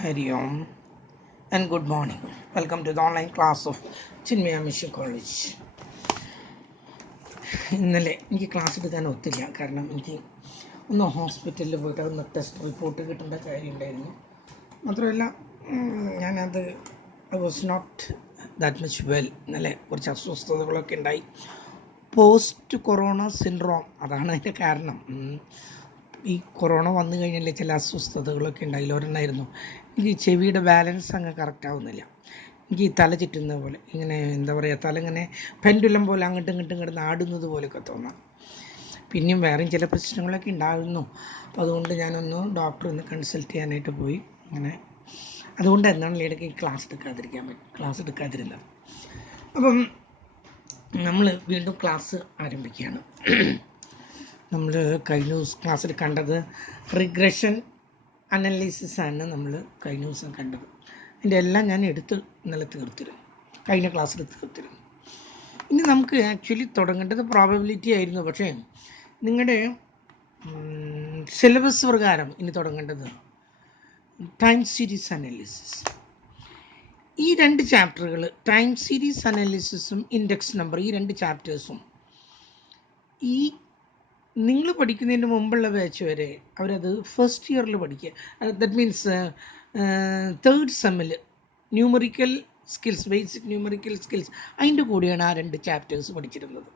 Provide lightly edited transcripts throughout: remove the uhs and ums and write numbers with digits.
Hari Om and good morning. Welcome to the online class of Chinmaya Mission College. ഇന്നലെ എനിക്ക് class എടുക്കാൻ ഒത്തില്ല, കാരണം എനിക്ക് ഒന്ന് ഹോസ്പിറ്റലിൽ പോയിട്ട് ഒന്ന് ടെസ്റ്റ് റിപ്പോർട്ട് കിട്ടേണ്ട കാര്യമുണ്ടായിരുന്നു. മാത്രമല്ല ഞാനത് I was not that much well. ഇന്നലെ കുറച്ച് അസ്വസ്ഥതകളൊക്കെ ഉണ്ടായി. പോസ്റ്റ് കൊറോണ സിൻഡ്രോം, അതാണ് അതിൻ്റെ കാരണം. ഈ കൊറോണ വന്നു കഴിഞ്ഞാൽ ചില അസ്വസ്ഥതകളൊക്കെ ഉണ്ടായില്ല. ഒരെണ്ണമായിരുന്നു, എനിക്ക് ചെവിയുടെ ബാലൻസ് അങ്ങ് കറക്റ്റ് ആവുന്നില്ല. എനിക്ക് ഈ തല ചുറ്റുന്ന പോലെ, ഇങ്ങനെ എന്താ പറയുക, തല ഇങ്ങനെ പെൻഡുലം പോലെ അങ്ങോട്ടും ഇങ്ങോട്ടും കിടന്ന് ആടുന്നത് പോലെയൊക്കെ തോന്നാം. പിന്നെയും വേറെയും ചില പ്രശ്നങ്ങളൊക്കെ ഉണ്ടായിരുന്നു. അപ്പോൾ അതുകൊണ്ട് ഞാനൊന്ന് ഡോക്ടറെ ഒന്ന് കൺസൾട്ട് ചെയ്യാനായിട്ട് പോയി. അങ്ങനെ അതുകൊണ്ട് എന്താണ് ഇടയ്ക്ക് ക്ലാസ് എടുക്കാതിരുന്നത്. അപ്പം നമ്മൾ വീണ്ടും ക്ലാസ് ആരംഭിക്കുകയാണ്. നമ്മൾ കഴിഞ്ഞ ക്ലാസ്സിൽ കണ്ടത് റിഗ്രഷൻ അനലൈസിസ് ആണ്. നമ്മൾ കഴിഞ്ഞ ദിവസം കണ്ടത് അതിൻ്റെ എല്ലാം ഞാൻ ഇന്നലെ തീർത്തിരുന്നു, കഴിഞ്ഞ ക്ലാസ്സിൽ തീർത്തിരുന്നു. ഇനി നമുക്ക് ആക്ച്വലി തുടങ്ങേണ്ടത് പ്രോബബിലിറ്റി ആയിരുന്നു, പക്ഷേ നിങ്ങളുടെ സിലബസ് പ്രകാരം ഇനി തുടങ്ങേണ്ടത് ടൈം സീരീസ് അനാലിസിസ്. ഈ രണ്ട് ചാപ്റ്ററുകൾ, ടൈം സീരീസ് അനാലിസിസും ഇൻഡെക്സ് നമ്പർ, ഈ രണ്ട് ചാപ്റ്റേഴ്സും ഈ നിങ്ങൾ പഠിക്കുന്നതിന് മുമ്പുള്ള ബാച്ച് വരെ അവരത് ഫസ്റ്റ് ഇയറിൽ പഠിക്കുക. ദറ്റ് മീൻസ് തേർഡ് സെമ്മിൽ numerical skills, basic numerical skills, അതിൻ്റെ കൂടെയാണ് ആ രണ്ട് ചാപ്റ്റേഴ്സ് പഠിച്ചിരുന്നത്,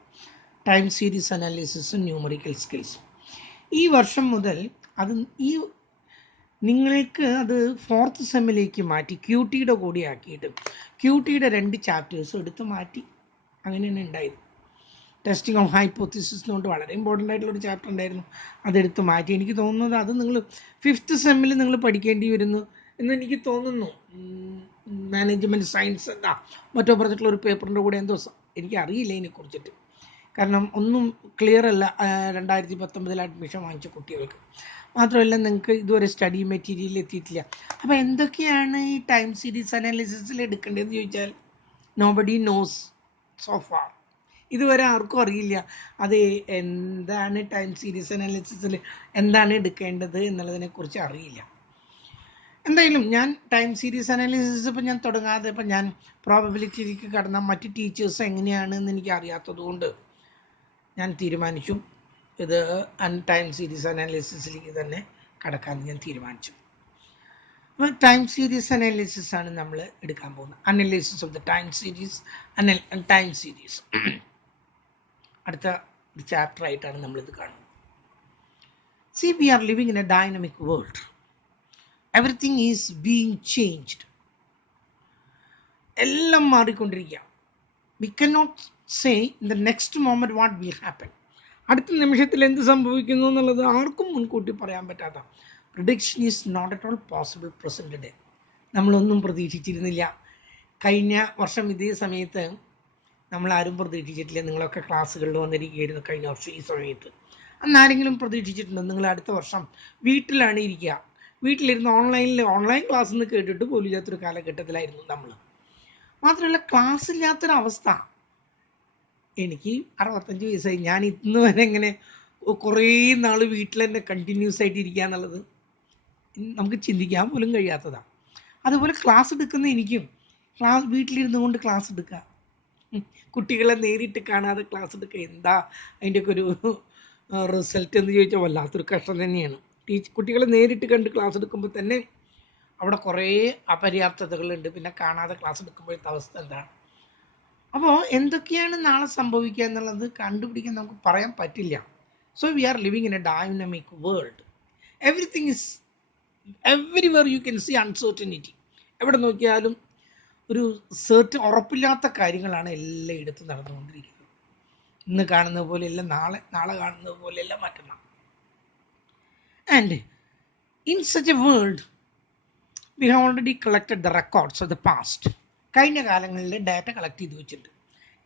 ടൈം സീരീസ് അനാലിസിസും ന്യൂമറിക്കൽ സ്കിൽസും. ഈ വർഷം മുതൽ അത് നിങ്ങൾക്ക് അത് ഫോർത്ത് സെമ്മിലേക്ക് മാറ്റി ക്യൂ ടിയുടെ കൂടെ ആക്കിയിട്ട് ക്യൂ ടിയുടെ രണ്ട് ചാപ്റ്റേഴ്സും എടുത്ത് മാറ്റി. അങ്ങനെയാണ് ഉണ്ടായത്. ടെസ്റ്റിംഗ് ഓഫ് ഹൈപ്പോത്തിസിസ് കൊണ്ട് വളരെ ഇമ്പോർട്ടൻ്റ് ആയിട്ടുള്ളൊരു ചാപ്റ്റർ ഉണ്ടായിരുന്നു, അതെടുത്ത് മാറ്റി. എനിക്ക് തോന്നുന്നത് അത് നിങ്ങൾ ഫിഫ്ത്ത് സെമ്മിൽ നിങ്ങൾ പഠിക്കേണ്ടി വരുന്നു എന്ന് എനിക്ക് തോന്നുന്നു. മാനേജ്മെൻറ്റ് സയൻസ് എന്താ മറ്റോ പറഞ്ഞിട്ടുള്ള ഒരു പേപ്പറിൻ്റെ കൂടെ എന്തോ, എനിക്കറിയില്ല ഇതിനെക്കുറിച്ചിട്ട്, കാരണം ഒന്നും ക്ലിയർ അല്ല 2019 അഡ്മിഷൻ വാങ്ങിച്ച കുട്ടികൾക്ക്. മാത്രമല്ല നിങ്ങൾക്ക് ഇതുവരെ സ്റ്റഡി മെറ്റീരിയൽ എത്തിയിട്ടില്ല. അപ്പോൾ എന്തൊക്കെയാണ് ഈ ടൈം സീരീസ് അനാലിസിസിൽ എടുക്കേണ്ടതെന്ന് ചോദിച്ചാൽ നോബഡി നോസ് സോ ഫാർ. ഇതുവരെ ആർക്കും അറിയില്ല അത് എന്താണ് ടൈം സീരീസ് അനാലിസിസിൽ എന്താണ് എടുക്കേണ്ടത് എന്നുള്ളതിനെക്കുറിച്ച് അറിയില്ല. എന്തായാലും ഞാൻ ടൈം സീരീസ് അനാലിസിസ് ഇപ്പം ഞാൻ തുടങ്ങാതെ ഇപ്പം ഞാൻ പ്രോബബിലിറ്റിയിലേക്ക് കടന്ന മറ്റ് ടീച്ചേഴ്സ് എങ്ങനെയാണെന്ന് എനിക്ക് അറിയാത്തത് കൊണ്ട് ഞാൻ തീരുമാനിച്ചു ഇത് ടൈം സീരീസ് അനാലിസിസിലേക്ക് തന്നെ കടക്കാൻ ഞാൻ തീരുമാനിച്ചു. അപ്പോൾ ടൈം സീരീസ് അനാലിസിസ് ആണ് നമ്മൾ എടുക്കാൻ പോകുന്നത്. Analysis of the time series അടുത്ത ചാപ്റ്റർ ആയിട്ടാണ് നമ്മളിത് കാണുന്നത്. See, we are living in a dynamic world. Everything is being changed. എല്ലാം മാറിക്കൊണ്ടിരിക്കുക. We cannot say in the next moment what will happen. അടുത്ത നിമിഷത്തിൽ എന്ത് സംഭവിക്കുന്നു എന്നുള്ളത് ആർക്കും മുൻകൂട്ടി പറയാൻ പറ്റാത്ത. Prediction is not at all possible present day. നമ്മളൊന്നും പ്രതീക്ഷിച്ചിരുന്നില്ല. കഴിഞ്ഞ വർഷം ഇതേ സമയത്ത് നമ്മളാരും പ്രതീക്ഷിച്ചിട്ടില്ല. നിങ്ങളൊക്കെ ക്ലാസ്സുകളിൽ വന്നിരിക്കുകയായിരുന്നു കഴിഞ്ഞ വർഷം ഈ സമയത്ത്. അന്നാരെങ്കിലും പ്രതീക്ഷിച്ചിട്ടുണ്ടോ നിങ്ങൾ അടുത്ത വർഷം വീട്ടിലാണ് ഇരിക്കുക, വീട്ടിലിരുന്ന് ഓൺലൈൻ ക്ലാസ് എന്ന് കേട്ടിട്ട് പോലും ഇല്ലാത്തൊരു കാലഘട്ടത്തിലായിരുന്നു നമ്മൾ. മാത്രമല്ല ക്ലാസ് ഇല്ലാത്തൊരവസ്ഥ. എനിക്ക് 65 വയസ്സായി, ഞാൻ ഇന്ന് വരെ ഇങ്ങനെ കുറേ നാൾ വീട്ടിൽ തന്നെ കണ്ടിന്യൂസ് ആയിട്ട് ഇരിക്കുക എന്നുള്ളത് നമുക്ക് ചിന്തിക്കാൻ പോലും കഴിയാത്തതാണ്. അതുപോലെ ക്ലാസ് എടുക്കുന്ന എനിക്കും വീട്ടിലിരുന്നു കൊണ്ട് ക്ലാസ് എടുക്കുക, കുട്ടികളെ നേരിട്ട് കാണാതെ ക്ലാസ് എടുക്കുക, എന്താ അതിൻ്റെയൊക്കെ ഒരു റിസൾട്ട് എന്ന് ചോദിച്ചാൽ വല്ലാത്തൊരു കഷ്ടം തന്നെയാണ്. കുട്ടികളെ നേരിട്ട് കണ്ട് ക്ലാസ് എടുക്കുമ്പോൾ തന്നെ അവിടെ കുറേ അപര്യാപ്തതകളുണ്ട്. പിന്നെ കാണാതെ ക്ലാസ് എടുക്കുമ്പോഴത്തെ അവസ്ഥ എന്താണ്? അപ്പോൾ എന്തൊക്കെയാണ് നാളെ സംഭവിക്കുക എന്നുള്ളത് കണ്ടുപിടിക്കാൻ നമുക്ക് പറയാൻ പറ്റില്ല. So we are living in a dynamic world. Everywhere you can see uncertainty. എവിടെ നോക്കിയാലും ഒരു ഉറപ്പില്ലാത്ത കാര്യങ്ങളാണ് എല്ലായിടത്തും നടന്നുകൊണ്ടിരിക്കുന്നത്. ഇന്ന് കാണുന്നത് പോലെയല്ല നാളെ കാണുന്നത് പോലെയല്ല മറ്റന്നാൾ. And in such A world we have already collected the records of the past. കഴിഞ്ഞ കാലങ്ങളിലെ ഡാറ്റ കളക്ട് ചെയ്ത് വെച്ചിട്ടുണ്ട്.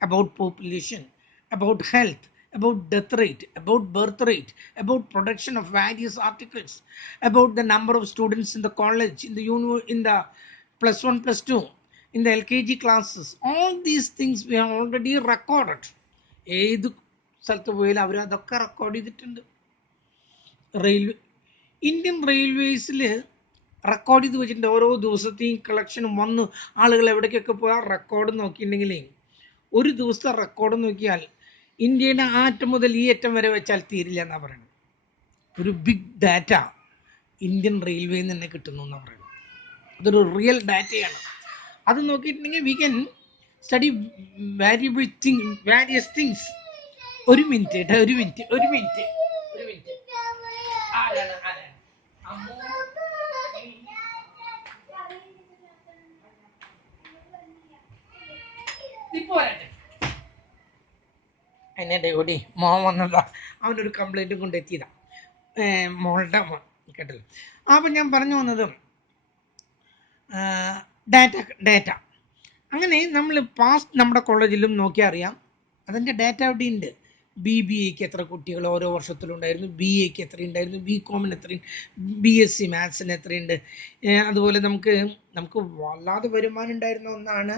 About population, about health, about death rate, about birth rate, about production of various articles, about the number of students in the college, in the plus 1 plus 2, in the LKG classes. All these things we have already recorded. ഏത് സ്ഥലത്ത് പോയാലും അവർ അതൊക്കെ record ചെയ്തിട്ടുണ്ട്. Indian റെയിൽവേസിൽ record ചെയ്ത് വെച്ചിട്ടുണ്ട്. ഓരോ ദിവസത്തെയും കളക്ഷനും വന്ന് ആളുകൾ എവിടേക്കൊക്കെ പോയാൽ റെക്കോർഡ് നോക്കിയിട്ടുണ്ടെങ്കിലേ ഒരു ദിവസത്തെ റെക്കോർഡ് നോക്കിയാൽ ഇന്ത്യയുടെ ആ അറ്റം മുതൽ ഈ അറ്റം വരെ വെച്ചാൽ തീരില്ല എന്നാണ് പറയുന്നത്. ഒരു ബിഗ് ഡാറ്റ ഇന്ത്യൻ റെയിൽവേയിൽ നിന്ന് തന്നെ കിട്ടുന്നു എന്നാണ് പറയുന്നത്. അതൊരു റിയൽ ഡാറ്റയാണ്. അത് നോക്കിയിട്ടുണ്ടെങ്കിൽ we can study various things. ഒരു മിനിറ്റ് കേട്ടോ, ഒരു മിനിറ്റ്. അതിനെ ഓടി മോൻ വന്നതാ, അവനൊരു കംപ്ലൈൻറ്റും കൊണ്ടെത്തിയതാ, മോളുടെ മോൻ കേട്ടല്ലോ. അപ്പം ഞാൻ പറഞ്ഞു വന്നത് ഡാറ്റ അങ്ങനെ നമ്മൾ പാസ്റ്റ് നമ്മുടെ കോളേജിലും നോക്കിയാൽ അറിയാം അതിൻ്റെ ഡാറ്റ അവിടെ ഉണ്ട്. BBAക്ക് എത്ര കുട്ടികൾ ഓരോ വർഷത്തിലുണ്ടായിരുന്നു, BAക്ക് എത്രയുണ്ടായിരുന്നു, BComന് എത്രയുണ്ട്, BSc മാത്സിന് എത്രയുണ്ട്. അതുപോലെ നമുക്ക് വല്ലാതെ വരുമാനം ഉണ്ടായിരുന്ന ഒന്നാണ്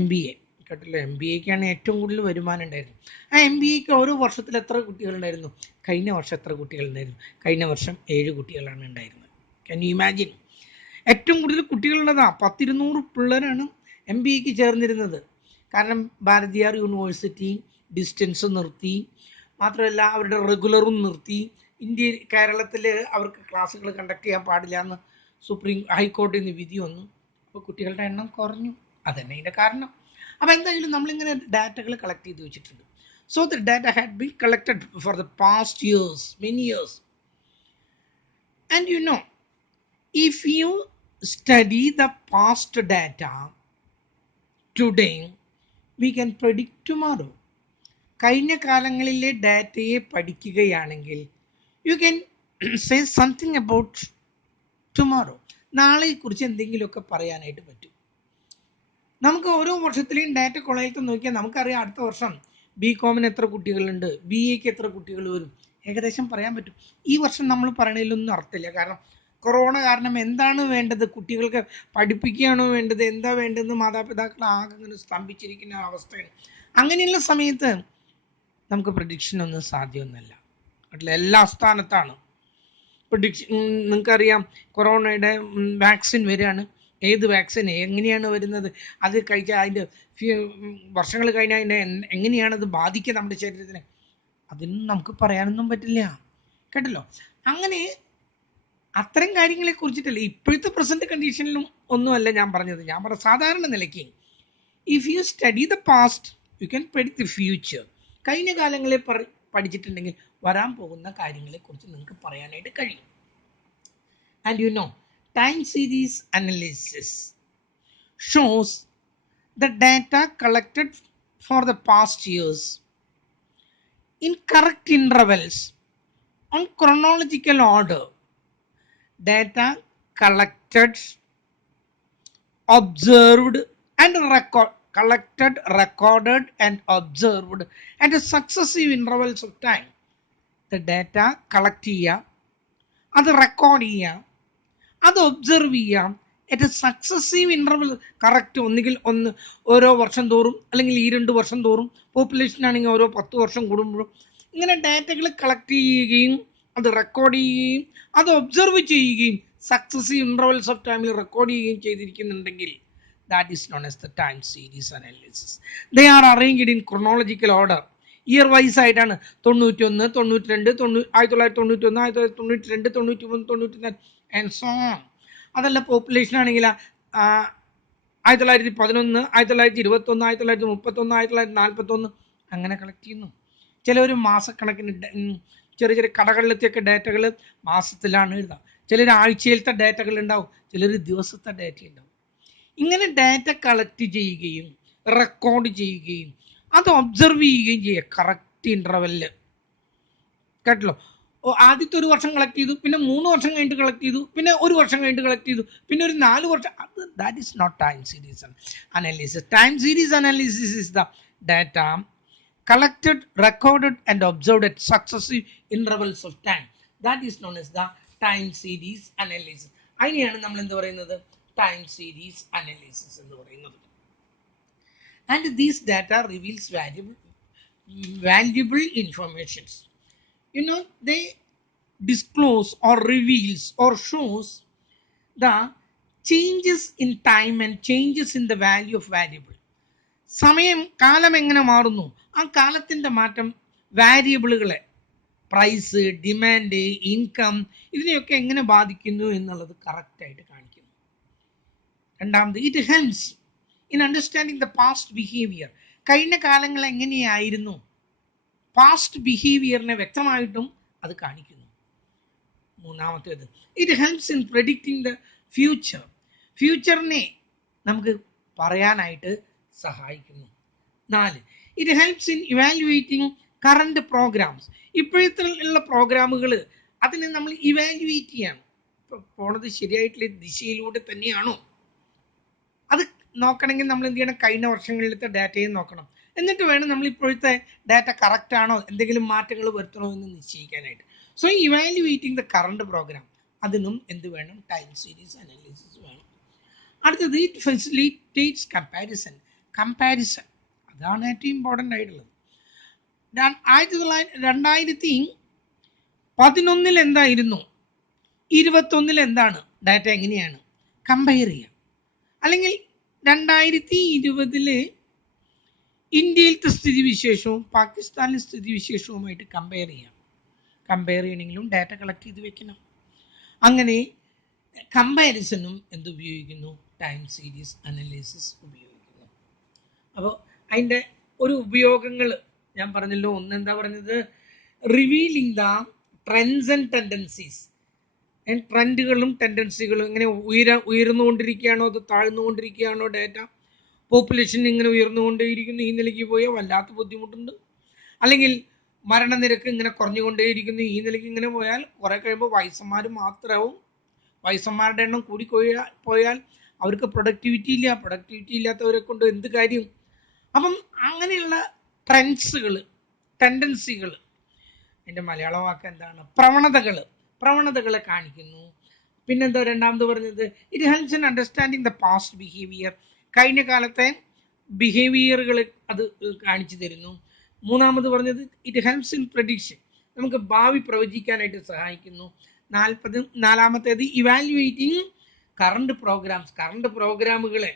MBA കേട്ടല്ലോ. MBAക്കാണ് ഏറ്റവും കൂടുതൽ വരുമാനം ഉണ്ടായിരുന്നത്. ആ MBAക്ക് ഓരോ വർഷത്തിൽ എത്ര കുട്ടികളുണ്ടായിരുന്നു, കഴിഞ്ഞ വർഷം എത്ര കുട്ടികളുണ്ടായിരുന്നു, കഴിഞ്ഞ വർഷം 7 കുട്ടികളാണ് ഉണ്ടായിരുന്നത്. Can you imagine? ഏറ്റവും കൂടുതൽ കുട്ടികളുള്ളതാ, 100-200 പിള്ളേരാണ് MBAക്ക് ചേർന്നിരുന്നത്. കാരണം ഭാരതിയാർ യൂണിവേഴ്സിറ്റി ഡിസ്റ്റൻസ് നിർത്തി, മാത്രമല്ല അവരുടെ റെഗുലറും നിർത്തി. കേരളത്തിൽ അവർക്ക് ക്ലാസ്സുകൾ കണ്ടക്ട് ചെയ്യാൻ പാടില്ല എന്ന് ഹൈക്കോടതിയിൽ നിന്ന് വിധി വന്നു. അപ്പോൾ കുട്ടികളുടെ എണ്ണം കുറഞ്ഞു. അതന്നെ ഇതിൻ്റെ കാരണം. അപ്പോൾ എന്തായാലും നമ്മളിങ്ങനെ ഡാറ്റകൾ കളക്ട് ചെയ്ത് വെച്ചിട്ടുണ്ട്. So the data had been collected for the past years, many years. And you know, if you study the past data today, we can predict tomorrow. കഴിഞ്ഞ കാലങ്ങളിലെ ഡാറ്റയെ പഠിക്കുകയാണെങ്കിൽ you can say something about tomorrow. നാളെക്കുറിച്ച് എന്തെങ്കിലുമൊക്കെ പറയാനായിട്ട് പറ്റും. നമുക്ക് ഓരോ വർഷത്തിലെയും ഡാറ്റ കൊളക്ട് നോക്കിയാൽ നമുക്കറിയാം അടുത്ത വർഷം BComന് എത്ര കുട്ടികളുണ്ട്, BAക്ക് എത്ര കുട്ടികൾ വരും, ഏകദേശം പറയാൻ പറ്റും. ഈ വർഷം നമ്മൾ പറയണതിലൊന്നും അർത്ഥമില്ല. കാരണം കൊറോണ കാരണം എന്താണ് വേണ്ടത്, കുട്ടികൾക്ക് പഠിപ്പിക്കുകയാണോ വേണ്ടത്, എന്താ വേണ്ടതെന്ന് മാതാപിതാക്കൾ ആകെ ഇങ്ങനെ സ്തംഭിച്ചിരിക്കുന്ന അവസ്ഥയാണ്. അങ്ങനെയുള്ള സമയത്ത് നമുക്ക് പ്രഡിക്ഷൻ ഒന്നും സാധ്യമൊന്നുമല്ല. എല്ലാ സ്ഥാനത്താണ് പ്രഡിക്ഷൻ. നിങ്ങൾക്കറിയാം കൊറോണയുടെ വാക്സിൻ വരികയാണ്. ഏത് വാക്സിൻ എങ്ങനെയാണ് വരുന്നത്, അത് കഴിച്ചാൽ അതിൻ്റെ വർഷങ്ങൾ കഴിഞ്ഞാൽ അതിനെ എങ്ങനെയാണത് ബാധിക്കുക നമ്മുടെ ശരീരത്തിന്, അതിനും നമുക്ക് പറയാനൊന്നും പറ്റില്ല കേട്ടല്ലോ. അങ്ങനെ അത്തരം കാര്യങ്ങളെ കുറിച്ചിട്ടല്ല ഇപ്പോഴത്തെ പ്രസന്റ് കണ്ടീഷനിലും ഒന്നുമല്ല ഞാൻ പറഞ്ഞത്. ഞാൻ പറഞ്ഞ സാധാരണ നിലയ്ക്ക് if you study the past you can predict the future. കഴിഞ്ഞ കാലങ്ങളെ പഠിച്ചിട്ടുണ്ടെങ്കിൽ വരാൻ പോകുന്ന കാര്യങ്ങളെ കുറിച്ച് നിങ്ങൾക്ക് പറയാനായിട്ട് കഴിയും. And you know, time series analysis shows the data collected for the past years in correct intervals on chronological order. Data collected, observed and recorded and observed at a successive intervals of time. The data collect ചെയ്യുക, അത് record ചെയ്യുക, അത് observe ചെയ്യാം at a successive interval. Correct ഒന്നുകിൽ ഓരോ വർഷം തോറും അല്ലെങ്കിൽ 2 വർഷം തോറും, പോപ്പുലേഷൻ ആണെങ്കിൽ ഓരോ 10 വർഷം കൂടുമ്പോഴും ഇങ്ങനെ ഡാറ്റകൾ കളക്ട് ചെയ്യുകയും അത് റെക്കോർഡ് ചെയ്യുകയും അത് ഒബ്സർവ് ചെയ്യുകയും സക്സസീവ് ഇൻ്റർവൽസ് ഓഫ് ടൈമിൽ റെക്കോർഡ് ചെയ്യുകയും ചെയ്തിരിക്കുന്നുണ്ടെങ്കിൽ that is known as the time series analysis. They are arranged in chronological order. Year vice ആയിട്ടാണ് 91, 92, 1991, 1992, 93, 94 and so on. അതല്ല പോപ്പുലേഷൻ ആണെങ്കിൽ 1911, 1921, 1931, 1941 അങ്ങനെ കളക്ട് ചെയ്യുന്നു. ചിലർ മാസക്കണക്കിന് ചെറിയ കടകളിലത്തെയൊക്കെ ഡാറ്റകൾ മാസത്തിലാണ് എഴുതാം. ചിലർ ആഴ്ചയിലത്തെ ഡാറ്റകൾ ഉണ്ടാവും, ചിലർ ദിവസത്തെ ഡാറ്റ ഉണ്ടാവും. ഇങ്ങനെ ഡാറ്റ കളക്ട് ചെയ്യുകയും റെക്കോർഡ് ചെയ്യുകയും അത് ഒബ്സർവ് ചെയ്യുകയും ചെയ്യുക കറക്റ്റ് ഇൻ്റർവെല്ലിൽ കേട്ടല്ലോ. ആദ്യത്തെ 1 വർഷം കളക്ട് ചെയ്തു, പിന്നെ 3 വർഷം കഴിഞ്ഞിട്ട് കളക്ട് ചെയ്തു, പിന്നെ 1 വർഷം കഴിഞ്ഞിട്ട് കളക്ട് ചെയ്തു, പിന്നെ ഒരു 4 വർഷം. That is not time series analysis. Time series analysis is the data collected, recorded and observed at successive intervals of time. That is known as the time series analysis. അതിനെയാണ് നമ്മൾ എന്ത് പറയുന്നത്, ടൈം സീരീസ് അനാലിസിസ് എന്ന് പറയുന്നത്. And these data reveals valuable informations. You know, they disclose or reveals or shows the changes in time and changes in the value of variable. സമയം കാലം എങ്ങനെ മാറുന്നു, ആ കാലത്തിൻ്റെ മാറ്റം വാരിയബിളുകളെ, പ്രൈസ്, ഡിമാൻഡ്, ഇൻകം, ഇതിനെയൊക്കെ എങ്ങനെ ബാധിക്കുന്നു എന്നുള്ളത് കറക്റ്റായിട്ട് കാണിക്കുന്നു. രണ്ടാമത്, it helps in understanding the past behaviour. കഴിഞ്ഞ കാലങ്ങൾ എങ്ങനെയായിരുന്നു, പാസ്റ്റ് ബിഹേവിയറിനെ വ്യക്തമായിട്ടും അത് കാണിക്കുന്നു. മൂന്നാമത്തേത്, it helps in predicting the future. ഫ്യൂച്ചറിനെ നമുക്ക് പറയാനായിട്ട് സഹായിക്കുന്നു. 4, it helps in evaluating current programmes. ഇപ്പോഴത്തെ ഉള്ള പ്രോഗ്രാമുകൾ അതിനെ നമ്മൾ ഇവാലുവേറ്റ് ചെയ്യണം. ഇപ്പോൾ പോണത് ശരിയായിട്ടുള്ള ദിശയിലൂടെ തന്നെയാണോ, അത് നോക്കണമെങ്കിൽ നമ്മൾ എന്ത് ചെയ്യണം, കഴിഞ്ഞ വർഷങ്ങളിലത്തെ ഡാറ്റയും നോക്കണം. എന്നിട്ട് വേണം നമ്മൾ ഇപ്പോഴത്തെ ഡാറ്റ കറക്റ്റ് ആണോ, എന്തെങ്കിലും മാറ്റങ്ങൾ വരുത്തണോ എന്ന് നിശ്ചയിക്കാനായിട്ട്. So evaluating the current programme, അതിനും എന്ത് വേണം, ടൈം സീരീസ് അനാലിസിസ് വേണം. അടുത്തത്, ഇറ്റ് ഫെസിലിറ്റേറ്റ്സ് കമ്പാരിസൺ. കമ്പാരിസൺ അതാണ് ഏറ്റവും ഇമ്പോർട്ടൻ്റ് ആയിട്ടുള്ളത്. 2011 എന്തായിരുന്നു, 2021 എന്താണ്, ഡാറ്റ എങ്ങനെയാണ് കമ്പയർ ചെയ്യുക. അല്ലെങ്കിൽ 2020 ഇന്ത്യയിലത്തെ സ്ഥിതിവിശേഷവും പാകിസ്ഥാനിലെ സ്ഥിതിവിശേഷവുമായിട്ട് കമ്പയർ ചെയ്യാം. കമ്പയർ ചെയ്യണമെങ്കിലും ഡാറ്റ കളക്ട് ചെയ്ത് വെക്കണം. അങ്ങനെ കമ്പാരിസണും എന്തുപയോഗിക്കുന്നു, ടൈം സീരീസ് അനാലിസിസ് ഉപയോഗിക്കുന്നു. അപ്പോൾ അതിൻ്റെ ഒരു ഉപയോഗങ്ങൾ ഞാൻ പറഞ്ഞല്ലോ. ഒന്ന് എന്താ പറഞ്ഞത്, revealing the trends and tendencies. ട്രെൻഡുകളും ടെൻഡൻസികളും ഇങ്ങനെ ഉയർന്നുകൊണ്ടിരിക്കുകയാണോ അതോ താഴ്ന്നുകൊണ്ടിരിക്കുകയാണോ ഡാറ്റ. പോപ്പുലേഷൻ ഇങ്ങനെ ഉയർന്നുകൊണ്ടേയിരിക്കുന്നു, ഈ നിലയ്ക്ക് പോയാൽ വല്ലാത്ത ബുദ്ധിമുട്ടുണ്ട്. അല്ലെങ്കിൽ മരണനിരക്ക് ഇങ്ങനെ കുറഞ്ഞുകൊണ്ടേയിരിക്കുന്നു, ഈ നിലയ്ക്ക് ഇങ്ങനെ പോയാൽ കുറേ കഴിയുമ്പോൾ വയസ്സന്മാർ മാത്രമാവും. വയസ്സന്മാരുടെ എണ്ണം പോയാൽ അവർക്ക് പ്രൊഡക്ടിവിറ്റി ഇല്ലാത്തവരെ കൊണ്ട് എന്ത് കാര്യം. അപ്പം അങ്ങനെയുള്ള ട്രെൻഡ്സുകൾ, ടെൻഡൻസികൾ, അതിൻ്റെ മലയാള വാക്ക് എന്താണ്, പ്രവണതകളെ കാണിക്കുന്നു. പിന്നെന്താ രണ്ടാമത് പറഞ്ഞത്, it helps in understanding the past behaviour. കഴിഞ്ഞ കാലത്തെ ബിഹേവിയറുകൾ അത് കാണിച്ചു തരുന്നു. മൂന്നാമത് പറഞ്ഞത്, ഇറ്റ് ഹെൽപ്സ് ഇൻ പ്രഡിക്ഷൻ, നമുക്ക് ഭാവി പ്രവചിക്കാനായിട്ട് സഹായിക്കുന്നു. നാലാമത്തേത്, ഇവാലുവേറ്റിംഗ് കറണ്ട് പ്രോഗ്രാംസ്. കറണ്ട് പ്രോഗ്രാമുകളെ,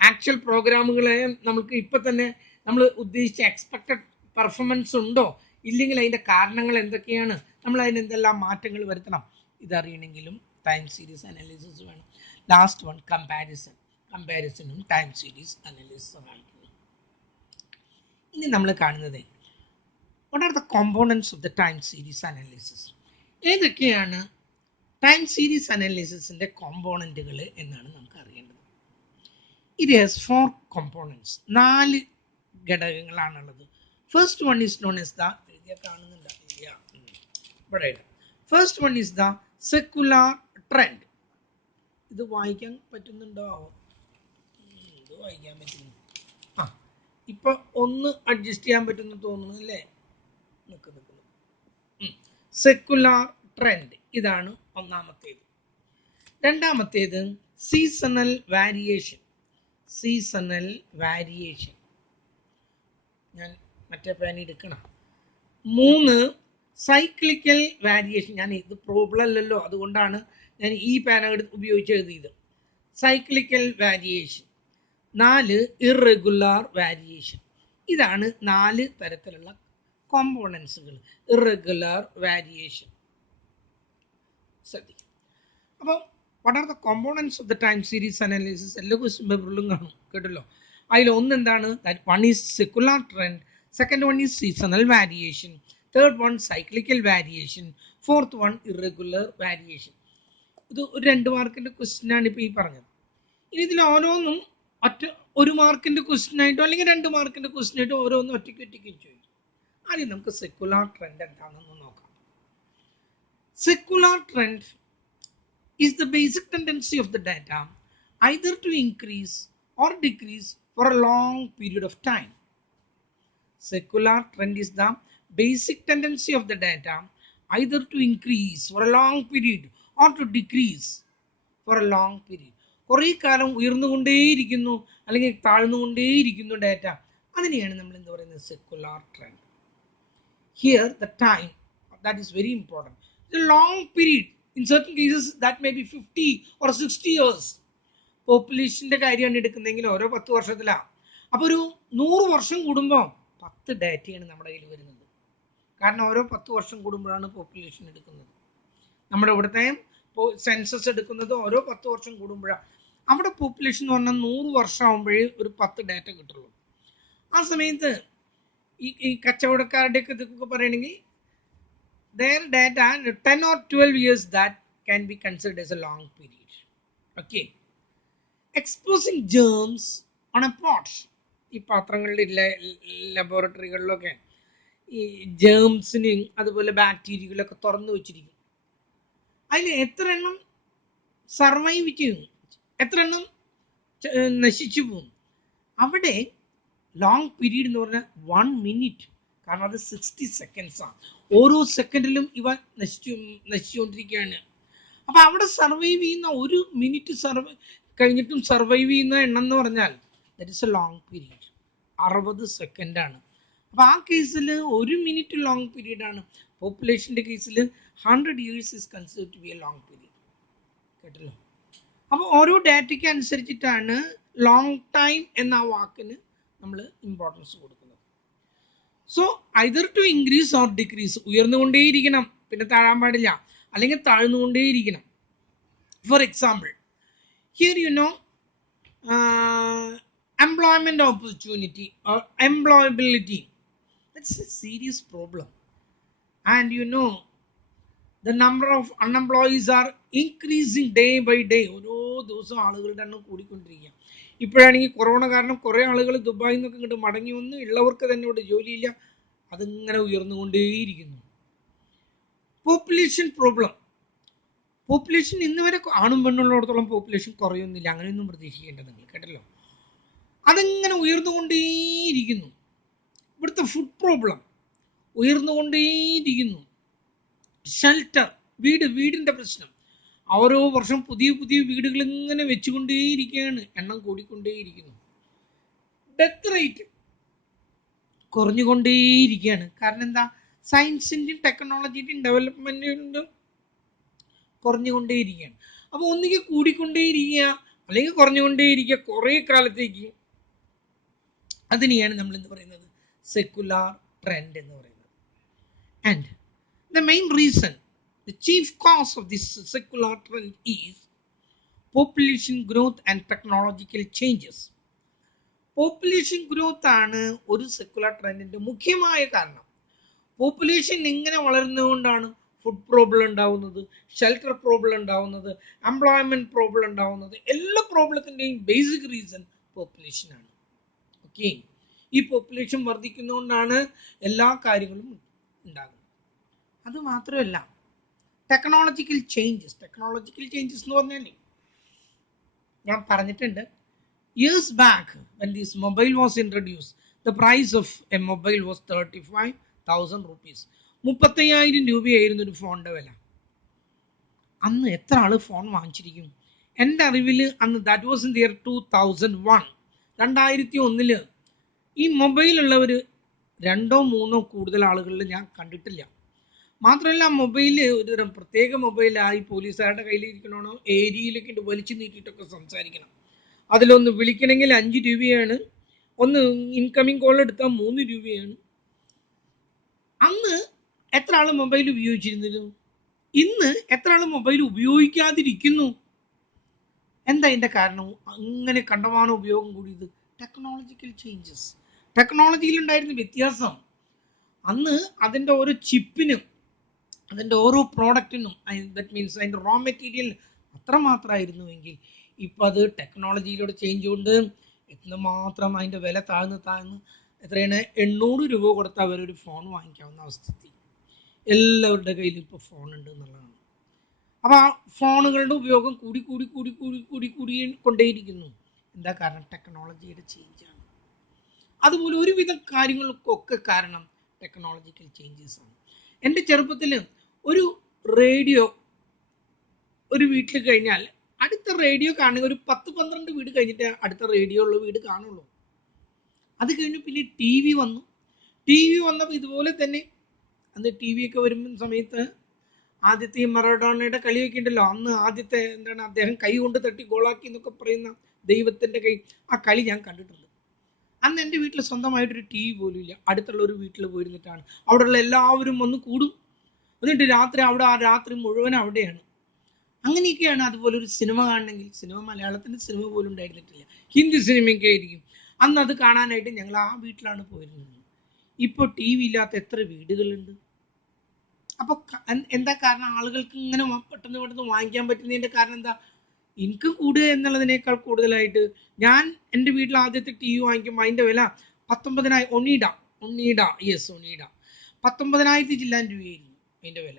ആക്ച്വൽ പ്രോഗ്രാമുകളെ നമുക്ക് ഇപ്പം തന്നെ നമ്മൾ ഉദ്ദേശിച്ച എക്സ്പെക്റ്റഡ് പെർഫോമൻസ് ഉണ്ടോ, ഇല്ലെങ്കിൽ അതിൻ്റെ കാരണങ്ങൾ എന്തൊക്കെയാണ്, നമ്മൾ അതിന് എന്തെല്ലാം മാറ്റങ്ങൾ വരുത്തണം, ഇതറിയണമെങ്കിലും ടൈം സീരീസ് അനാലിസിസ് വേണം. ലാസ്റ്റ് വൺ, കമ്പാരിസണും ടൈം സീരീസ് അനാലിസിസ് സഹായിക്കുന്നു. ഇനി നമ്മൾ കാണുന്നത്, what are the components of the time series analysis. ഏതൊക്കെയാണ് ടൈം സീരീസ് അനാലിസിസിൻ്റെ കോമ്പോണൻറ്റുകൾ എന്നാണ് നമുക്ക് അറിയേണ്ടത്. ഇറ്റ് ഹാസ് 4 components, 4 ഘടകങ്ങളാണുള്ളത്. First one is known as the, first one is the secular trend. ഇത് വായിക്കാൻ പറ്റുന്നുണ്ടോ, ഇത് വായിക്കാൻ പറ്റുന്നു. ഇപ്പൊ ഒന്ന് അഡ്ജസ്റ്റ് ചെയ്യാൻ പറ്റുന്നു തോന്നുന്നു അല്ലേ. സെക്കുലാർ ട്രെൻഡ്, ഇതാണ് ഒന്നാമത്തേത്. രണ്ടാമത്തേത് സീസണൽ വാരിയേഷൻ. ഞാൻ മറ്റേ പേന എടുക്കണം. 3 സൈക്ലിക്കൽ വാരിയേഷൻ. ഞാൻ ഇത് പ്രോബ്ലം അല്ലല്ലോ, അതുകൊണ്ടാണ് ഞാൻ ഈ പേന ഉപയോഗിച്ച് എഴുതിയത്. Cyclical variation. 4 irregular variation. ഇതാണ് 4 തരത്തിലുള്ള കോമ്പോണൻസുകൾ. ഇറഗുലാർ വാരിയേഷൻ ശ്രദ്ധിക്കും. അപ്പം what are the components of the time series analysis, എല്ലാ ക്വസ്റ്റ്യൻ പേപ്പറിലും കാണും കേട്ടല്ലോ. അതിൽ ഒന്നെന്താണ്, one is secular trend, second one is seasonal variation, third one cyclical variation, fourth one irregular variation. ഇത് ഒരു 2 മാർക്കിൻ്റെ ക്വസ്റ്റ്യനാണ് ഇപ്പോൾ ഈ പറഞ്ഞത്. ഇനി ഇതിൽ ഓരോന്നും ഒരു മാർക്കിൻ്റെ ക്വസ്റ്റ്യനായിട്ടോ അല്ലെങ്കിൽ 2 മാർക്കിൻ്റെ ക്വസ്റ്റ്യനായിട്ടോ ഓരോന്നും ഒറ്റയ്ക്ക് ചോദിക്കും. ആദ്യം നമുക്ക് സെക്കുലാർ ട്രെൻഡ് എന്താണെന്ന് നോക്കാം. Secular trend is the basic tendency of the data either to increase or decrease for a long period of time. Secular trend is the basic tendency of the data either to increase for a long period or to decrease for a long period. കുറേ കാലം ഉയർന്നുകൊണ്ടേയിരിക്കുന്നു അല്ലെങ്കിൽ താഴ്ന്നുകൊണ്ടേയിരിക്കുന്നു data, അതിനെയാണ് നമ്മൾ എന്താ പറയുന്നത്, secular trend. Here the time, that is very important. The long period, In certain cases that may be 50 or 60 years. പോപ്പുലേഷൻ്റെ കാര്യമാണ് എടുക്കുന്നതെങ്കിൽ ഓരോ 10 വർഷത്തിലാണ്. അപ്പോൾ ഒരു 100 വർഷം കൂടുമ്പോൾ 10 ഡാറ്റയാണ് നമ്മുടെ കയ്യിൽ വരുന്നത്. കാരണം ഓരോ 10 വർഷം കൂടുമ്പോഴാണ് പോപ്പുലേഷൻ എടുക്കുന്നത്. നമ്മുടെ ഇവിടുത്തെ സെൻസസ് എടുക്കുന്നത് ഓരോ 10 വർഷം കൂടുമ്പോഴാണ്. അവിടെ പോപ്പുലേഷൻ എന്ന് പറഞ്ഞാൽ 100 വർഷം ആകുമ്പോഴേ ഒരു 10 ഡാറ്റ കിട്ടുള്ളൂ. ആ സമയത്ത് ഈ കച്ചവടക്കാരുടെയൊക്കെ ഇതൊക്കെ പറയണമെങ്കിൽ their data 10 or 12 years that can be considered as a long period. Okay. Exposing germs on a pot. ഈ പാത്രങ്ങളിലെ ലബോറട്ടറികളിലൊക്കെ ഈ ജേംസിനെയും അതുപോലെ ബാക്ടീരിയകളൊക്കെ തുറന്നു വെച്ചിരിക്കും. അതിൽ എത്ര എണ്ണം സർവൈവ് ചെയ്യും, എത്ര എണ്ണം നശിച്ചു പോകും. അവിടെ ലോങ് പീരീഡ് എന്ന് പറഞ്ഞാൽ 1 മിനിറ്റ്. കാരണം അത് 60 സെക്കൻഡ്സാണ്. ഓരോ സെക്കൻഡിലും ഇവ നശിച്ചുകൊണ്ടിരിക്കുകയാണ്. അപ്പം അവിടെ സർവൈവ് ചെയ്യുന്ന 1 മിനിറ്റ് കഴിഞ്ഞിട്ടും സർവൈവ് ചെയ്യുന്ന എണ്ണം എന്ന് പറഞ്ഞാൽ that is A long period. 60 സെക്കൻഡാണ്. അപ്പം ആ കേസിൽ 1 മിനിറ്റ് ലോങ് പീരീഡാണ്. പോപ്പുലേഷൻ്റെ കേസിൽ 100 years is considered to be a long period. കേട്ടല്ലോ. അപ്പോൾ ഓരോ ഡാറ്റയ്ക്ക് അനുസരിച്ചിട്ടാണ് ലോങ് ടൈം എന്ന ആ വാക്കിന് നമ്മൾ ഇമ്പോർട്ടൻസ് കൊടുക്കുന്നത്. So either to increase or decrease, ഉയർന്നുകൊണ്ടേയിരിക്കണം, പിന്നെ താഴാൻ പാടില്ല, അല്ലെങ്കിൽ താഴ്ന്നുകൊണ്ടേയിരിക്കണം. For example, here you know employment opportunity or employability, that's a serious problem. And you know the number of unemployees are increasing day by day. ഓരോ ദിവസം ആളുകളുടെ എണ്ണം കൂടിക്കൊണ്ടിരിക്കുക. ഇപ്പോഴാണെങ്കിൽ കൊറോണ കാരണം കുറേ ആളുകൾ ദുബായിൽ നിന്നൊക്കെ ഇങ്ങോട്ട് മടങ്ങി വന്ന് ഉള്ളവർക്ക് തന്നെ ഇവിടെ ജോലിയില്ല. അതിങ്ങനെ ഉയർന്നുകൊണ്ടേയിരിക്കുന്നു. Population problem. പോപ്പുലേഷൻ ഇന്ന് വരെ ആണും പെണ്ണുള്ളിടത്തോളം പോപ്പുലേഷൻ കുറയൊന്നുമില്ല. അങ്ങനെയൊന്നും പ്രതീക്ഷിക്കേണ്ട നിങ്ങൾ. കേട്ടല്ലോ. അതിങ്ങനെ ഉയർന്നുകൊണ്ടേയിരിക്കുന്നു. ഇവിടുത്തെ ഫുഡ് പ്രോബ്ലം ഉയർന്നുകൊണ്ടേയിരിക്കുന്നു. ഷെൽട്ടർ, വീടിൻ്റെ പ്രശ്നം. ഓരോ വർഷം പുതിയ പുതിയ വീടുകൾ ഇങ്ങനെ വെച്ചുകൊണ്ടേയിരിക്കുകയാണ്. എണ്ണം കൂടിക്കൊണ്ടേയിരിക്കുന്നു. Death rate കുറഞ്ഞുകൊണ്ടേയിരിക്കുകയാണ്. കാരണം എന്താ? സയൻസിൻ്റെയും ടെക്നോളജിയുടെയും ഡെവലപ്മെൻറ്റിൻ്റെ കുറഞ്ഞുകൊണ്ടേയിരിക്കുകയാണ്. അപ്പോൾ ഒന്നുകിൽ കൂടിക്കൊണ്ടേയിരിക്കുക അല്ലെങ്കിൽ കുറഞ്ഞുകൊണ്ടേയിരിക്കുക കുറേ കാലത്തേക്ക്. അതിനെയാണ് നമ്മൾ എന്ത് പറയുന്നത്? സെക്കുലാർ ട്രെൻഡ് എന്ന് പറയുന്നത്. And the main reason, the chief cause of this secular trend is population growth and technological changes. Population growth ആണ് ഒരു സെക്കുലർ ട്രെൻഡിൻ്റെ മുഖ്യമായ കാരണം. പോപ്പുലേഷൻ ഇങ്ങനെ വളരുന്നതുകൊണ്ടാണ് ഫുഡ് പ്രോബ്ലം ഉണ്ടാവുന്നത്, ഷെൽട്ടർ പ്രോബ്ലം ഉണ്ടാവുന്നത്, എംപ്ലോയ്മെൻറ്റ് പ്രോബ്ലം ഉണ്ടാവുന്നത്. എല്ലാ പ്രോബ്ലത്തിൻ്റെയും ബേസിക് റീസൺ പോപ്പുലേഷനാണ്. ഓക്കെ. ഈ പോപ്പുലേഷൻ വർദ്ധിക്കുന്നതുകൊണ്ടാണ് എല്ലാ കാര്യങ്ങളും ഉണ്ടാകുന്നത്. അത് മാത്രമല്ല, ടെക്നോളജിക്കൽ ചേഞ്ചസ് എന്ന് പറഞ്ഞാൽ ഞാൻ പറഞ്ഞിട്ടുണ്ട്. Years back when this mobile was introduced, the price of a mobile was 35,000 rupees. 35,000 രൂപയായിരുന്നു ഒരു ഫോണിൻ്റെ വില. അന്ന് എത്ര ആൾ ഫോൺ വാങ്ങിച്ചിരിക്കും? എൻ്റെ അറിവിൽ അന്ന് that was in the year 2001. 2001 ഈ മൊബൈലുള്ളവർ 2-3 കൂടുതൽ ആളുകളിൽ ഞാൻ കണ്ടിട്ടില്ല. മാത്രമല്ല, മൊബൈൽ ഒരു പ്രത്യേക മൊബൈലായി പോലീസുകാരുടെ കയ്യിലിരിക്കണോ ഏരിയയിലേക്ക് വലിച്ചു നീട്ടിയിട്ടൊക്കെ സംസാരിക്കണം. അതിലൊന്ന് വിളിക്കണമെങ്കിൽ 5 രൂപയാണ്, ഒന്ന് ഇൻകമിങ് കോൾ എടുത്താൽ 3 രൂപയാണ്. അന്ന് എത്ര ആൾ മൊബൈൽ ഉപയോഗിച്ചിരുന്നു? ഇന്ന് എത്ര ആൾ മൊബൈൽ ഉപയോഗിക്കാതിരിക്കുന്നു? എന്താ ഇതിൻ്റെ കാരണം? അങ്ങനെ കണ്ടമാനം ഉപയോഗം കൂടിയത് ടെക്നോളജിക്കൽ ചേഞ്ചസ്. ടെക്നോളജിയിലുണ്ടായിരുന്ന വ്യത്യാസം. അന്ന് അതിൻ്റെ ഓരോ ചിപ്പിനും അതിൻ്റെ ഓരോ പ്രോഡക്റ്റിനും, ദറ്റ് മീൻസ് അതിൻ്റെ റോ മെറ്റീരിയൽ അത്രമാത്രമായിരുന്നുവെങ്കിൽ ഇപ്പം അത് ടെക്നോളജിയിലൂടെ ചേഞ്ച് കൊണ്ട് എത്രമാത്രം അതിൻ്റെ വില താഴ്ന്ന് എത്രയാണ്? 800 രൂപ കൊടുത്താൽ അവരൊരു ഫോൺ വാങ്ങിക്കാവുന്ന അവസ്ഥയെത്തി. എല്ലാവരുടെ കയ്യിലും ഇപ്പോൾ ഫോൺ ഉണ്ട് എന്നുള്ളതാണ്. അപ്പോൾ ആ ഫോണുകളുടെ ഉപയോഗം കൂടി കൊണ്ടേയിരിക്കുന്നു. എന്താ കാരണം? ടെക്നോളജിയുടെ ചേഞ്ചാണ്. അതുപോലെ ഒരുവിധ കാര്യങ്ങൾക്കൊക്കെ കാരണം ടെക്നോളജിക്കൽ ചേഞ്ചസ് ആണ്. എൻ്റെ ചെറുപ്പത്തിൽ ഒരു റേഡിയോ ഒരു വീട്ടിൽ കഴിഞ്ഞാൽ അടുത്ത റേഡിയോ കാണുക ഒരു 10-12 വീട് കഴിഞ്ഞിട്ട് അടുത്ത റേഡിയോ ഉള്ള വീട് കാണുള്ളൂ. അത് കഴിഞ്ഞ് പിന്നെ ടി വി വന്നു. ടി വി വന്നപ്പോൾ ഇതുപോലെ തന്നെ അന്ന് ടി വി ഒക്കെ വരുന്ന സമയത്ത് ആദ്യത്തെ ഈ മറഡോണയുടെ കളിയൊക്കെ ഉണ്ടല്ലോ, അന്ന് ആദ്യത്തെ എന്താണ് അദ്ദേഹം കൈ കൊണ്ട് തട്ടി ഗോളാക്കി എന്നൊക്കെ പറയുന്ന ദൈവത്തിന്റെ കൈ, ആ കളി ഞാൻ കണ്ടിട്ടുണ്ട്. അന്ന് എൻ്റെ വീട്ടിൽ സ്വന്തമായിട്ടൊരു ടി വി പോലും ഇല്ല. അടുത്തുള്ള ഒരു വീട്ടിൽ പോയിരുന്നിട്ടാണ്, അവിടെയുള്ള എല്ലാവരും വന്ന് കൂടും. എന്നിട്ട് രാത്രി അവിടെ, ആ രാത്രി മുഴുവൻ അവിടെയാണ്. അങ്ങനെയൊക്കെയാണ്. അതുപോലെ ഒരു സിനിമ കാണണമെങ്കിൽ, സിനിമ മലയാളത്തിൻ്റെ സിനിമ പോലും ഉണ്ടായിരുന്നിട്ടില്ല, ഹിന്ദി സിനിമയൊക്കെ ആയിരിക്കും. അന്ന് അത് കാണാനായിട്ട് ഞങ്ങൾ ആ വീട്ടിലാണ് പോയിരുന്നത്. ഇപ്പോൾ ടി വി ഇല്ലാത്ത എത്ര വീടുകളുണ്ട്. അപ്പോൾ എന്താ കാരണം? ആളുകൾക്ക് ഇങ്ങനെ പെട്ടെന്ന് പെട്ടെന്ന് വാങ്ങിക്കാൻ പറ്റുന്നതിൻ്റെ കാരണം എന്താ? ഇൻകം കൂടുക എന്നുള്ളതിനേക്കാൾ കൂടുതലായിട്ട്, ഞാൻ എൻ്റെ വീട്ടിൽ ആദ്യത്തെ ടി വി വാങ്ങിക്കുമ്പോൾ അതിൻ്റെ വില 19,000, ഒണീഡ, യെസ് ഒണീഡ, 19,000 ചില്ലാൻ രൂപയായിരുന്നു അതിൻ്റെ വില.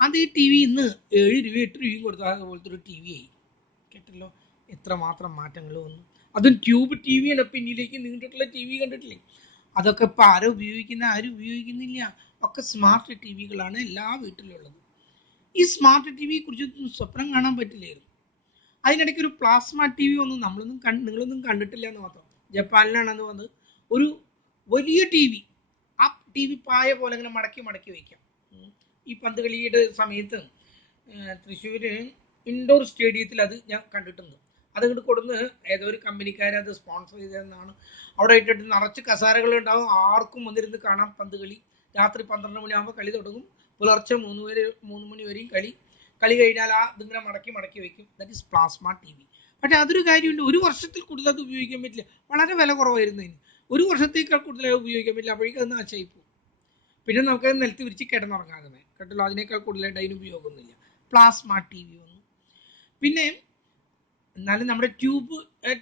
അത് ഈ ടി വി ഇന്ന് 7 രൂപ 8 രൂപയും കൊടുത്താൽ അതുപോലത്തെ ഒരു ടി വി ആയി. കേട്ടല്ലോ എത്രമാത്രം മാറ്റങ്ങൾ വന്നു. അതും ട്യൂബ് ടി വിയാണ്, പിന്നിലേക്ക് നീണ്ടിട്ടുള്ള ടി വി കണ്ടിട്ടില്ലേ? അതൊക്കെ ഇപ്പം ആരും ഉപയോഗിക്കുന്നില്ല. ഒക്കെ സ്മാർട്ട് ടി വികളാണ് എല്ലാ വീട്ടിലുള്ളത്. ഈ സ്മാർട്ട് ടി വിയെ കുറിച്ചൊന്നും സ്വപ്നം കാണാൻ പറ്റില്ലായിരുന്നു. അതിനിടയ്ക്ക് ഒരു പ്ലാസ്മ ടി വി ഒന്നും നിങ്ങളൊന്നും കണ്ടിട്ടില്ല എന്ന് മാത്രം. ജപ്പാനിലാണ് അത് വന്നത്. ഒരു വലിയ ടി വി, ആ ടി വി പായ പോലെ ഇങ്ങനെ മടക്കി മടക്കി വയ്ക്കാം. ഈ പന്ത് കളിയുടെ സമയത്ത് തൃശ്ശൂര് ഇൻഡോർ സ്റ്റേഡിയത്തിൽ അത് ഞാൻ കണ്ടിട്ടുണ്ട്. അത് ഇങ്ങോട്ട് കൊടുന്ന് ഏതോ ഒരു കമ്പനിക്കാരത് സ്പോൺസർ ചെയ്തതെന്നാണ്. അവിടെ ഇട്ടിട്ട് നിറച്ച് കസാരകളുണ്ടാവും, ആർക്കും വന്നിരുന്ന് കാണാം പന്ത് കളി. രാത്രി 12 മണിയാകുമ്പോൾ കളി തുടങ്ങും, പുലർച്ചെ 3 മണി വരെയും കളി കഴിഞ്ഞാൽ ആ ഇതിങ്ങനെ മടക്കി മടക്കി വയ്ക്കും. That is plasma TV. പക്ഷേ അതൊരു കാര്യമുണ്ട്, ഒരു വർഷത്തിൽ കൂടുതൽ അത് ഉപയോഗിക്കാൻ പറ്റില്ല. വളരെ വില കുറവായിരുന്നതിന്. ഒരു വർഷത്തേക്കാൾ കൂടുതൽ ഉപയോഗിക്കാൻ പറ്റില്ല, അപ്പോഴേക്കും അത് നാശമായി പോകും. പിന്നെ നമുക്കത് നിലത്ത് വിരിച്ച് കിടന്നുറങ്ങാതെ കേട്ടല്ലോ. അതിനേക്കാൾ കൂടുതലായിട്ട് അതിന് ഉപയോഗമൊന്നുമില്ല. പ്ലാസ്മ ടി വി വന്നു. പിന്നെ എന്നാലും നമ്മുടെ ട്യൂബ്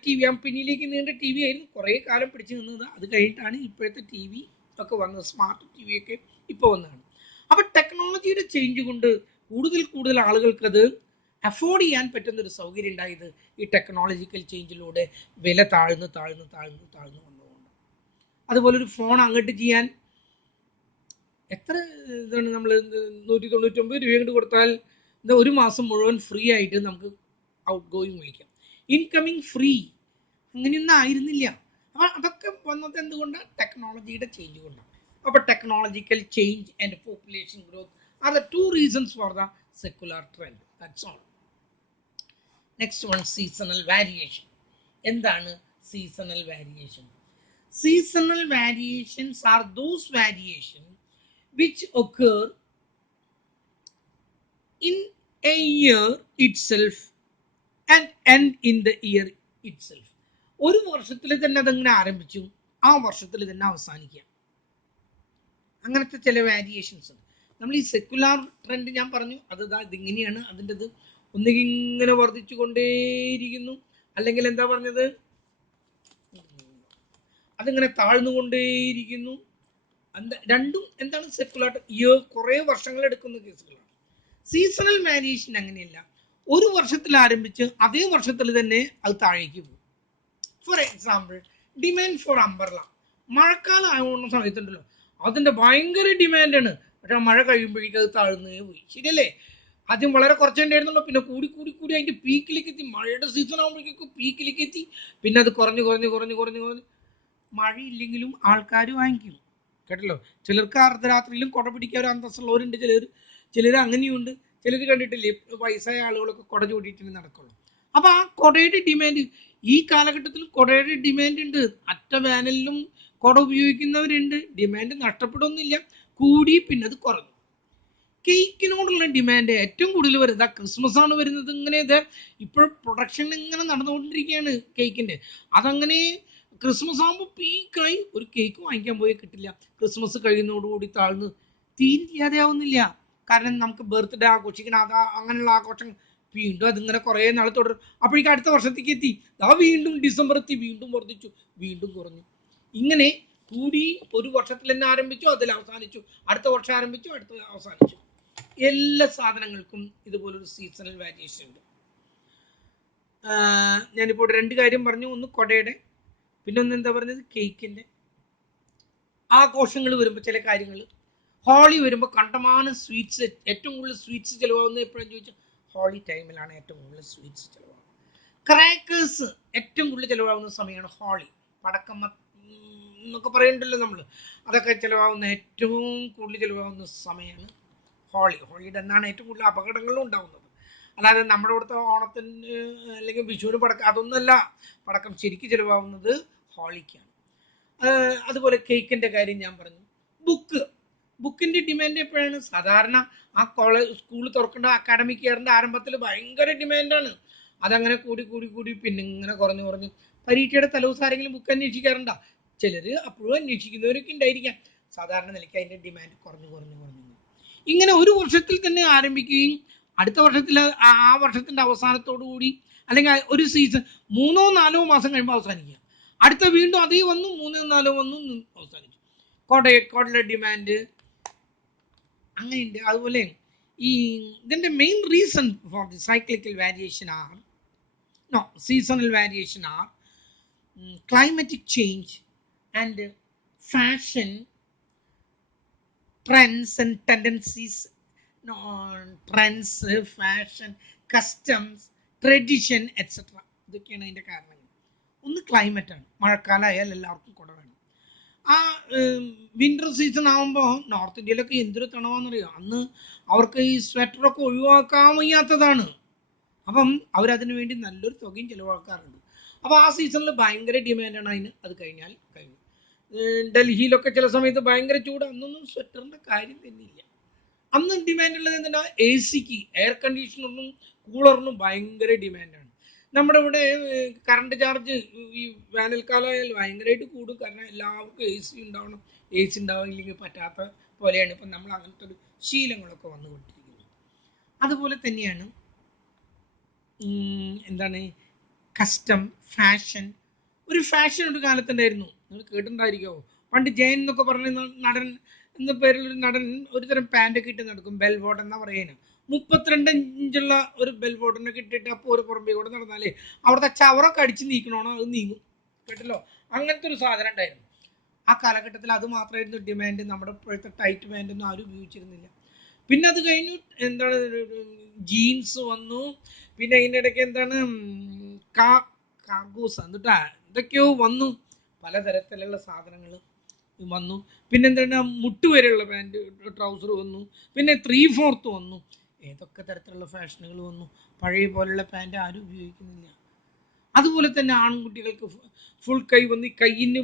ടി വി, പിന്നിലേക്ക് നീണ്ട ടി വി ആയിരുന്നു കുറേ കാലം പിടിച്ചു നിന്നത്. അത് കഴിഞ്ഞിട്ടാണ് ഇപ്പോഴത്തെ ടി വി ഒക്കെ വന്നത്, സ്മാർട്ട് ടി വി ഒക്കെ ഇപ്പോൾ വന്നതാണ്. അപ്പോൾ ടെക്നോളജിയുടെ ചേഞ്ച് കൊണ്ട് കൂടുതൽ ആളുകൾക്ക് അത് അഫോർഡ് ചെയ്യാൻ പറ്റുന്നൊരു സൗകര്യം ഉണ്ടായത് ഈ ടെക്നോളജിക്കൽ ചേഞ്ചിലൂടെ വില താഴ്ന്ന് വന്നതുകൊണ്ട്. അതുപോലെ ഒരു ഫോൺ അങ്ങോട്ട് ചെയ്യാൻ എത്ര ഇതാണ്, നമ്മൾ 199 രൂപ കൊണ്ട് കൊടുത്താൽ ഒരു മാസം മുഴുവൻ ഫ്രീ ആയിട്ട് നമുക്ക് ഔട്ട് ഗോയിങ് വിളിക്കാം. ഇൻകമിങ് ഫ്രീ, അങ്ങനെയൊന്നും ആയിരുന്നില്ല. അപ്പം അതൊക്കെ വന്നത് എന്തുകൊണ്ടാണ്? ടെക്നോളജിയുടെ ചേഞ്ച് കൊണ്ടാണ്. അപ്പോൾ technological change and population growth are the 2 reasons for the secular trend. That's all. Next one, seasonal variation. എന്താണ് seasonal variation? Seasonal variations are those variations which occur in a year itself and end in the year itself. ഒരു വർഷത്തിൽ തന്നെ അതങ്ങനെ ആരംഭിച്ചു, ആ വർഷത്തിൽ തന്നെ അവസാനിക്കുക. അങ്ങനത്തെ ചില വാരിയേഷൻസ് ഉണ്ട്. നമ്മൾ ഈ സെക്കുലാർ ട്രെൻഡ് ഞാൻ പറഞ്ഞു, അത് ഇതിങ്ങനെയാണ്. അതിൻ്റെത് ഒന്നുകിൽ ഇങ്ങനെ വർദ്ധിച്ചു കൊണ്ടേയിരിക്കുന്നു, അല്ലെങ്കിൽ എന്താ പറഞ്ഞത്, അതിങ്ങനെ താഴ്ന്നുകൊണ്ടേയിരിക്കുന്നു. രണ്ടും എന്താണ്? സെക്കുലാർ ഇയർ കുറേ വർഷങ്ങൾ എടുക്കുന്ന കേസുകളാണ്. സീസണൽ വാരിയേഷൻ അങ്ങനെയല്ല, ഒരു വർഷത്തിൽ ആരംഭിച്ച് അതേ വർഷത്തിൽ തന്നെ അത് താഴേക്ക് പോകും. For example, demand for umbrella. മഴക്കാലം ആവുന്ന സമയത്തുണ്ടല്ലോ, അതിൻ്റെ ഭയങ്കര ഡിമാൻഡാണ്. പക്ഷെ മഴ കഴിയുമ്പോഴേക്കും അത് താഴ്ന്നേ പോയി. ശരിയല്ലേ? ആദ്യം വളരെ കുറച്ചുണ്ടായിരുന്നുള്ളൂ, പിന്നെ കൂടി അതിൻ്റെ പീക്കിലേക്ക് എത്തി. മഴയുടെ സീസൺ ആകുമ്പോഴേക്കും പീക്കിലേക്ക് എത്തി. പിന്നെ അത് കുറഞ്ഞ് മഴയില്ലെങ്കിലും ആൾക്കാർ വാങ്ങിക്കും. കേട്ടല്ലോ, ചിലർക്ക് അർദ്ധരാത്രിയിലും കുട പിടിക്കാൻ ഒരു അന്തസ്സുള്ളവരുണ്ട്, ചിലർ അങ്ങനെയുണ്ട്. ചിലർ കണ്ടിട്ടില്ലേ, വയസ്സായ ആളുകളൊക്കെ കുട ചൂടിയിട്ടേ നടക്കുള്ളൂ. അപ്പോൾ ആ കുടയുടെ ഡിമാൻഡ് ഈ കാലഘട്ടത്തിൽ കുടയുടെ ഡിമാൻഡ് ഉണ്ട്. അറ്റ വേനലിലും കുട ഉപയോഗിക്കുന്നവരുണ്ട്. ഡിമാൻഡ് നഷ്ടപ്പെടുന്നില്ല, കൂടി പിന്നെ അത് കുറഞ്ഞു. കേക്കിനോടുള്ള ഡിമാൻഡ് ഏറ്റവും കൂടുതൽ വരുന്നത് ക്രിസ്മസ് ആണ് വരുന്നത്. ഇങ്ങനെ ഇത് ഇപ്പോൾ പ്രൊഡക്ഷൻ ഇങ്ങനെ നടന്നുകൊണ്ടിരിക്കുകയാണ് കേക്കിൻ്റെ. അതങ്ങനെ ക്രിസ്മസ് ആകുമ്പോൾ പീക്കായി ഒരു കേക്ക് വാങ്ങിക്കാൻ പോയി കിട്ടില്ല. ക്രിസ്മസ് കഴിയുന്നതോടുകൂടി താഴ്ന്ന് തീരില്ലാതെ ആവുന്നില്ല. കാരണം നമുക്ക് ബർത്ത്ഡേ ആഘോഷിക്കണം, അങ്ങനെയുള്ള ആഘോഷം വീണ്ടും അതിങ്ങനെ കുറേ നാൾ തുടരും. അപ്പോഴേക്കും അടുത്ത വർഷത്തേക്ക് എത്തി, വീണ്ടും ഡിസംബർ എത്തി, വീണ്ടും വർദ്ധിച്ചു, വീണ്ടും കുറഞ്ഞു. ഇങ്ങനെ കൂടി ഒരു വർഷത്തിൽ തന്നെ ആരംഭിച്ചു, അതിൽ അവസാനിച്ചു, അടുത്ത വർഷം ആരംഭിച്ചു, അടുത്ത അവസാനിച്ചു. എല്ലാ സാധനങ്ങൾക്കും ഇതുപോലൊരു സീസണൽ വാരിയേഷൻ ഉണ്ട്. ഞാനിപ്പോൾ 2 കാര്യം പറഞ്ഞു. ഒന്ന് കുടയുടെ, പിന്നെ ഒന്ന് എന്താ പറഞ്ഞത്, കേക്കിൻ്റെ. ആഘോഷങ്ങൾ വരുമ്പോൾ ചില കാര്യങ്ങൾ, ഹോളി വരുമ്പോൾ കണ്ടമാനം സ്വീറ്റ്സ്, ഏറ്റവും കൂടുതൽ സ്വീറ്റ്സ് ചിലവാകുന്നത് എപ്പോഴാണെന്ന് ചോദിച്ചാൽ ഹോളി ടൈമിലാണ് ഏറ്റവും കൂടുതൽ സ്വീറ്റ്സ് ചിലവാകുന്നത്. ക്രാക്കേഴ്സ് ഏറ്റവും കൂടുതൽ ചിലവാകുന്ന സമയമാണ് ഹോളി. പടക്കം എന്നൊക്കെ പറയുന്നുണ്ടല്ലോ നമ്മൾ, അതൊക്കെ ചിലവാകുന്ന ഏറ്റവും കൂടുതൽ ചിലവാകുന്ന സമയമാണ് ഹോളിയുടെ എന്നാണ് ഏറ്റവും കൂടുതൽ അപകടങ്ങളും ഉണ്ടാകുന്നത്. അല്ലാതെ നമ്മുടെ ഇവിടുത്തെ ഓണത്തിന് അല്ലെങ്കിൽ വിഷുവിന് പടക്കം അതൊന്നുമല്ല. പടക്കം ശരിക്കും ചിലവാകുന്നത് ഹോളിക്കാണ്. അതുപോലെ കേക്കിൻ്റെ കാര്യം ഞാൻ പറഞ്ഞു. ബുക്കിൻ്റെ ഡിമാൻഡ് എപ്പോഴാണ്? സാധാരണ ആ സ്കൂൾ തുറക്കേണ്ട അക്കാഡമിക് ഇയറിൻ്റെ ആരംഭത്തിൽ ഭയങ്കര ഡിമാൻഡാണ്. അതങ്ങനെ കൂടി പിന്നെ ഇങ്ങനെ കുറഞ്ഞ് പരീക്ഷയുടെ തലേദിവസം ആരെങ്കിലും ബുക്ക് അന്വേഷിക്കാറുണ്ടോ? ചിലർ അപ്പോഴും അന്വേഷിക്കുന്നവരൊക്കെ ഉണ്ടായിരിക്കാം. സാധാരണ നിലയ്ക്ക് അതിൻ്റെ ഡിമാൻഡ് കുറഞ്ഞു ഇങ്ങനെ ഒരു വർഷത്തിൽ തന്നെ ആരംഭിക്കുകയും അടുത്ത വർഷത്തിൽ ആ വർഷത്തിൻ്റെ അവസാനത്തോടു കൂടി അല്ലെങ്കിൽ ഒരു സീസൺ 3-4 മാസം കഴിയുമ്പോൾ അവസാനിക്കുക. അടുത്ത വീണ്ടും അതേ വന്നു, 3-4 വന്നു, അവസാനിച്ചു. കോട്ടയുടെ ഡിമാൻഡ് അങ്ങനെയുണ്ട്. അതുപോലെ ഈ ഇതിൻ്റെ main reason for the cyclical variation are seasonal variation are climatic change and fashion trends and tendencies, trends, fashion, customs, tradition, etc. ഇതൊക്കെയാണ് അതിൻ്റെ കാരണങ്ങൾ. ഒന്ന് ക്ലൈമറ്റാണ്. മഴക്കാലമായാൽ എല്ലാവർക്കും കുട വേണം. ആ വിൻ്റർ സീസൺ ആകുമ്പോൾ നോർത്ത് ഇന്ത്യയിലൊക്കെ എന്തൊരു തണവാണെന്നറിയാം. അന്ന് അവർക്ക് ഈ സ്വെറ്ററൊക്കെ ഒഴിവാക്കാൻ വയ്യാത്തതാണ്. അപ്പം അവരതിനു വേണ്ടി നല്ലൊരു തുകയും ചിലവാക്കാറുണ്ട്. അപ്പോൾ ആ സീസണിൽ ഭയങ്കര ഡിമാൻഡാണ് അതിന്. അത് കഴിഞ്ഞാൽ കഴിഞ്ഞു. ഡൽഹിയിലൊക്കെ ചില സമയത്ത് ഭയങ്കര ചൂട്. അന്നൊന്നും സ്വെറ്ററിൻ്റെ കാര്യം തന്നെയില്ല. അന്ന് ഡിമാൻഡുള്ളത് എന്തിനാ? എ സിക്ക്, എയർ കണ്ടീഷണറിനും കൂളറിനും ഭയങ്കര ഡിമാൻഡാണ്. നമ്മുടെ ഇവിടെ കറണ്ട് ചാർജ് ഈ വേനൽക്കാലമായാൽ ഭയങ്കരമായിട്ട് കൂടും. കാരണം എല്ലാവർക്കും എ സി ഉണ്ടാവണം. എ സി ഉണ്ടാവില്ലെങ്കിൽ പറ്റാത്ത പോലെയാണ് ഇപ്പം നമ്മൾ അങ്ങനത്തെ ഒരു ശീലങ്ങളൊക്കെ വന്നുകൊണ്ടിരിക്കുന്നത്. അതുപോലെ തന്നെയാണ് എന്താണ് കസ്റ്റം, ഫാഷൻ. ഒരു ഫാഷൻ ഒരു കാലത്തുണ്ടായിരുന്നു. നിങ്ങൾ കേട്ടിട്ടുണ്ടായിരിക്കുമോ? പണ്ട് ജയൻ എന്നൊക്കെ പറഞ്ഞ നടൻ എന്ന പേരിലൊരു നടൻ ഒരു തരം പാൻറ്റൊക്കെ ഇട്ട് നടക്കും. ബെൽബോട്ട് എന്നാ പറയുന്നത്. 32 ഇഞ്ചുള്ള ഒരു ബെൽബോട്ടിനൊക്കെ ഇട്ടിട്ട് അപ്പോൾ ഒരു പുറമ്പേ കൂടെ നടന്നാലേ അവിടുത്തെ ചവറൊക്കെ അടിച്ച് നീക്കണോണോ അത് നീങ്ങും. കേട്ടല്ലോ, അങ്ങനത്തെ ഒരു സാധനം ഉണ്ടായിരുന്നു ആ കാലഘട്ടത്തിൽ. അത് മാത്രമായിരുന്നു ഡിമാൻഡ്. നമ്മുടെ ഇപ്പോഴത്തെ ടൈറ്റ് പാൻറ്റൊന്നും ആരും ഉപയോഗിച്ചിരുന്നില്ല. പിന്നെ അത് കഴിഞ്ഞു എന്താണ് ജീൻസ് വന്നു. പിന്നെ അതിൻ്റെ ഇടയ്ക്ക് എന്താണ് കാർഗോസ് എന്നിട്ടാ എന്തൊക്കെയോ വന്നു. പലതരത്തിലുള്ള സാധനങ്ങൾ വന്നു. പിന്നെ എന്താണ് മുട്ടുവരെയുള്ള പാൻറ്റ്, ട്രൗസർ വന്നു. പിന്നെ 3/4 വന്നു. ഏതൊക്കെ തരത്തിലുള്ള ഫാഷനുകൾ വന്നു. പഴയ പോലെയുള്ള പാൻറ്റ് ആരും ഉപയോഗിക്കുന്നില്ല. അതുപോലെ തന്നെ ആൺകുട്ടികൾക്ക് ഫുൾ കൈ വന്ന് കൈയിന്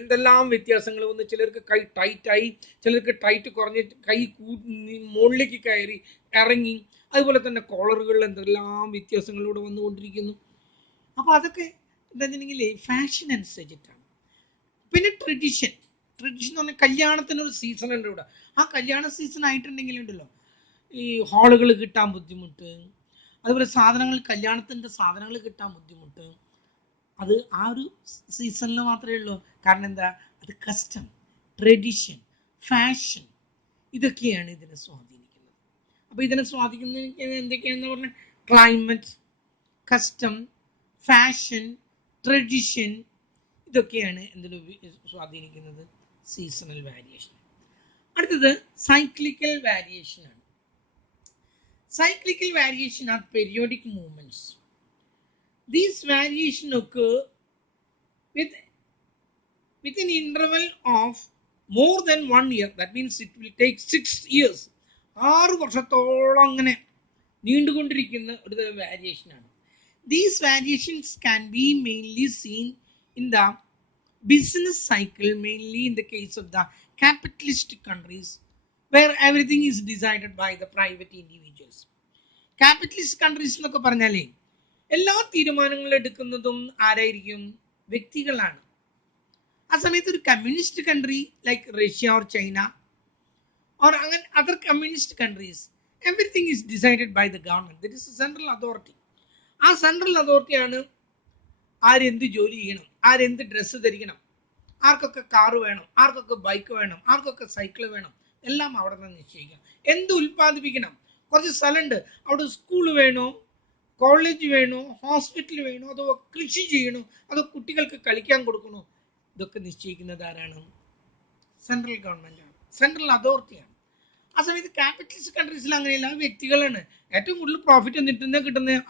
എന്തെല്ലാം വ്യത്യാസങ്ങൾ വന്ന്. ചിലർക്ക് കൈ ടൈറ്റായി, ചിലർക്ക് ടൈറ്റ് കുറഞ്ഞ് കൈ മുകളിലേക്ക് കയറി ഇറങ്ങി. അതുപോലെ തന്നെ കോളറുകളിൽ എന്തെല്ലാം വ്യത്യാസങ്ങളിലൂടെ വന്നുകൊണ്ടിരിക്കുന്നു. അപ്പോൾ അതൊക്കെ എന്താണെന്നുണ്ടെങ്കിൽ ഫാഷൻ അനുസരിച്ചിട്ടാണ്. പിന്നെ ട്രഡീഷൻ എന്ന് പറഞ്ഞാൽ കല്യാണത്തിനൊരു സീസൺ ഉണ്ട് ഇവിടെ. ആ കല്യാണ സീസൺ ആയിട്ടുണ്ടെങ്കിലുണ്ടല്ലോ ഈ ഹാളുകൾ കിട്ടാൻ ബുദ്ധിമുട്ട്. അതുപോലെ കല്യാണത്തിൻ്റെ സാധനങ്ങൾ കിട്ടാൻ ബുദ്ധിമുട്ട്. അത് ആ ഒരു സീസണിൽ മാത്രമേ ഉള്ളൂ. കാരണം എന്താ? അത് കസ്റ്റം, ട്രഡീഷൻ, ഫാഷൻ ഇതൊക്കെയാണ് ഇതിനെ സ്വാധീനിക്കുന്നത്. അപ്പോൾ ഇതിനെ സ്വാധീനിക്കുന്നത് എന്തൊക്കെയാണെന്ന് പറഞ്ഞാൽ ക്ലൈമറ്റ്, കസ്റ്റം, ഫാഷൻ, ട്രഡീഷൻ ഇതൊക്കെയാണ് എന്തിനു സ്വാധീനിക്കുന്നത്? Seasonal variation. അടുത്തത് സൈക്ലിക്കൽ വേരിയേഷൻ ആണ്. Cyclical variation are periodic movements. These variations occur with an interval of more than 1 year. That means it will take 6 years. 6 വർഷത്തോളം അങ്ങനെ നീണ്ടുകൊണ്ടിരിക്കുന്ന ഒരു വേരിയേഷനാണ്. These variations can be mainly seen in the business cycle, mainly in the case of the capitalist countries where everything is decided by the private individuals. Capitalist countries എന്നൊക്കെ പറഞ്ഞാലേ എല്ലാ തീരുമാനങ്ങളും എടുക്കുന്നതും ആരായിരിക്കും? വ്യക്തികളാണ്. ആ സമയത്ത് ഒരു communist country like Russia or China or അങ്ങനെ other communist countries everything is decided by the government. That is central authority. ആ സെൻട്രൽ അതോറിറ്റിയാണ് ആരെന്ത് ജോലി ചെയ്യണം, ആരെന്ത് ഡ്രസ്സ് ധരിക്കണം, ആർക്കൊക്കെ കാറ് വേണം, ആർക്കൊക്കെ ബൈക്ക് വേണം, ആർക്കൊക്കെ സൈക്കിൾ വേണം, എല്ലാം അവിടെ നിന്ന് നിശ്ചയിക്കാം. എന്ത് ഉൽപ്പാദിപ്പിക്കണം, കുറച്ച് സ്ഥലമുണ്ട് അവിടെ സ്കൂൾ വേണോ, കോളേജ് വേണോ, ഹോസ്പിറ്റൽ വേണോ, അതോ കൃഷി ചെയ്യണോ, അതോ കുട്ടികൾക്ക് കളിക്കാൻ കൊടുക്കണോ, ഇതൊക്കെ നിശ്ചയിക്കുന്നത് ആരാണ്? സെൻട്രൽ ഗവൺമെൻറ്റാണ്, സെൻട്രൽ അതോറിറ്റിയാണ്. ആ സമയത്ത് ക്യാപിറ്റലിസ്റ്റ് കൺട്രീസിൽ അങ്ങനെയല്ല, വ്യക്തികളാണ്. ഏറ്റവും കൂടുതൽ പ്രോഫിറ്റ് കിട്ടുന്നത്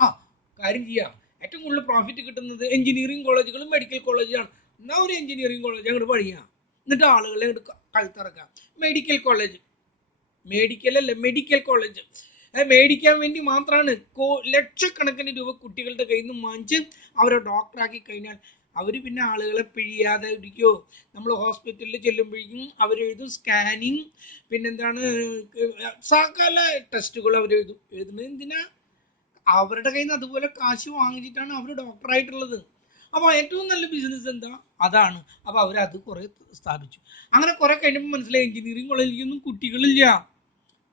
കാര്യം ചെയ്യാം. ഏറ്റവും കൂടുതൽ പ്രോഫിറ്റ് കിട്ടുന്നത് എഞ്ചിനീയറിംഗ് കോളേജുകളും മെഡിക്കൽ കോളേജാണ്. എന്നാൽ ഒരു എഞ്ചിനീയറിംഗ് കോളേജ് അങ്ങോട്ട് പഠിക്കാം, എന്നിട്ട് ആളുകളെ അങ്ങോട്ട് കഴുത്തിറക്കാം. മെഡിക്കൽ കോളേജ് മെഡിക്കൽ അല്ല, മെഡിക്കൽ കോളേജ്. മേടിക്കാൻ വേണ്ടി മാത്രമാണ് ലക്ഷക്കണക്കിന് രൂപ കുട്ടികളുടെ കയ്യിൽ നിന്ന് വാങ്ങിച്ച് അവരെ ഡോക്ടറാക്കി കഴിഞ്ഞാൽ അവർ പിന്നെ ആളുകളെ പിഴിയാതെ ഇരിക്കുമോ? നമ്മൾ ഹോസ്പിറ്റലിൽ ചെല്ലുമ്പോഴേക്കും അവരെഴുതും സ്കാനിങ്, പിന്നെന്താണ് സകല ടെസ്റ്റുകൾ എഴുതുന്നത് എന്തിനാ? അവരുടെ കയ്യിൽ നിന്ന് അതുപോലെ കാശ് വാങ്ങിച്ചിട്ടാണ് അവർ ഡോക്ടറായിട്ടുള്ളത്. അപ്പോൾ ഏറ്റവും നല്ല ബിസിനസ് എന്താ? അതാണ്. അപ്പോൾ അവരത് കുറേ സ്ഥാപിച്ചു. അങ്ങനെ കുറേ കഴിഞ്ഞപ്പോൾ മനസ്സിലായി എഞ്ചിനീയറിംഗ് കോളേജിലൊന്നും കുട്ടികളില്ല.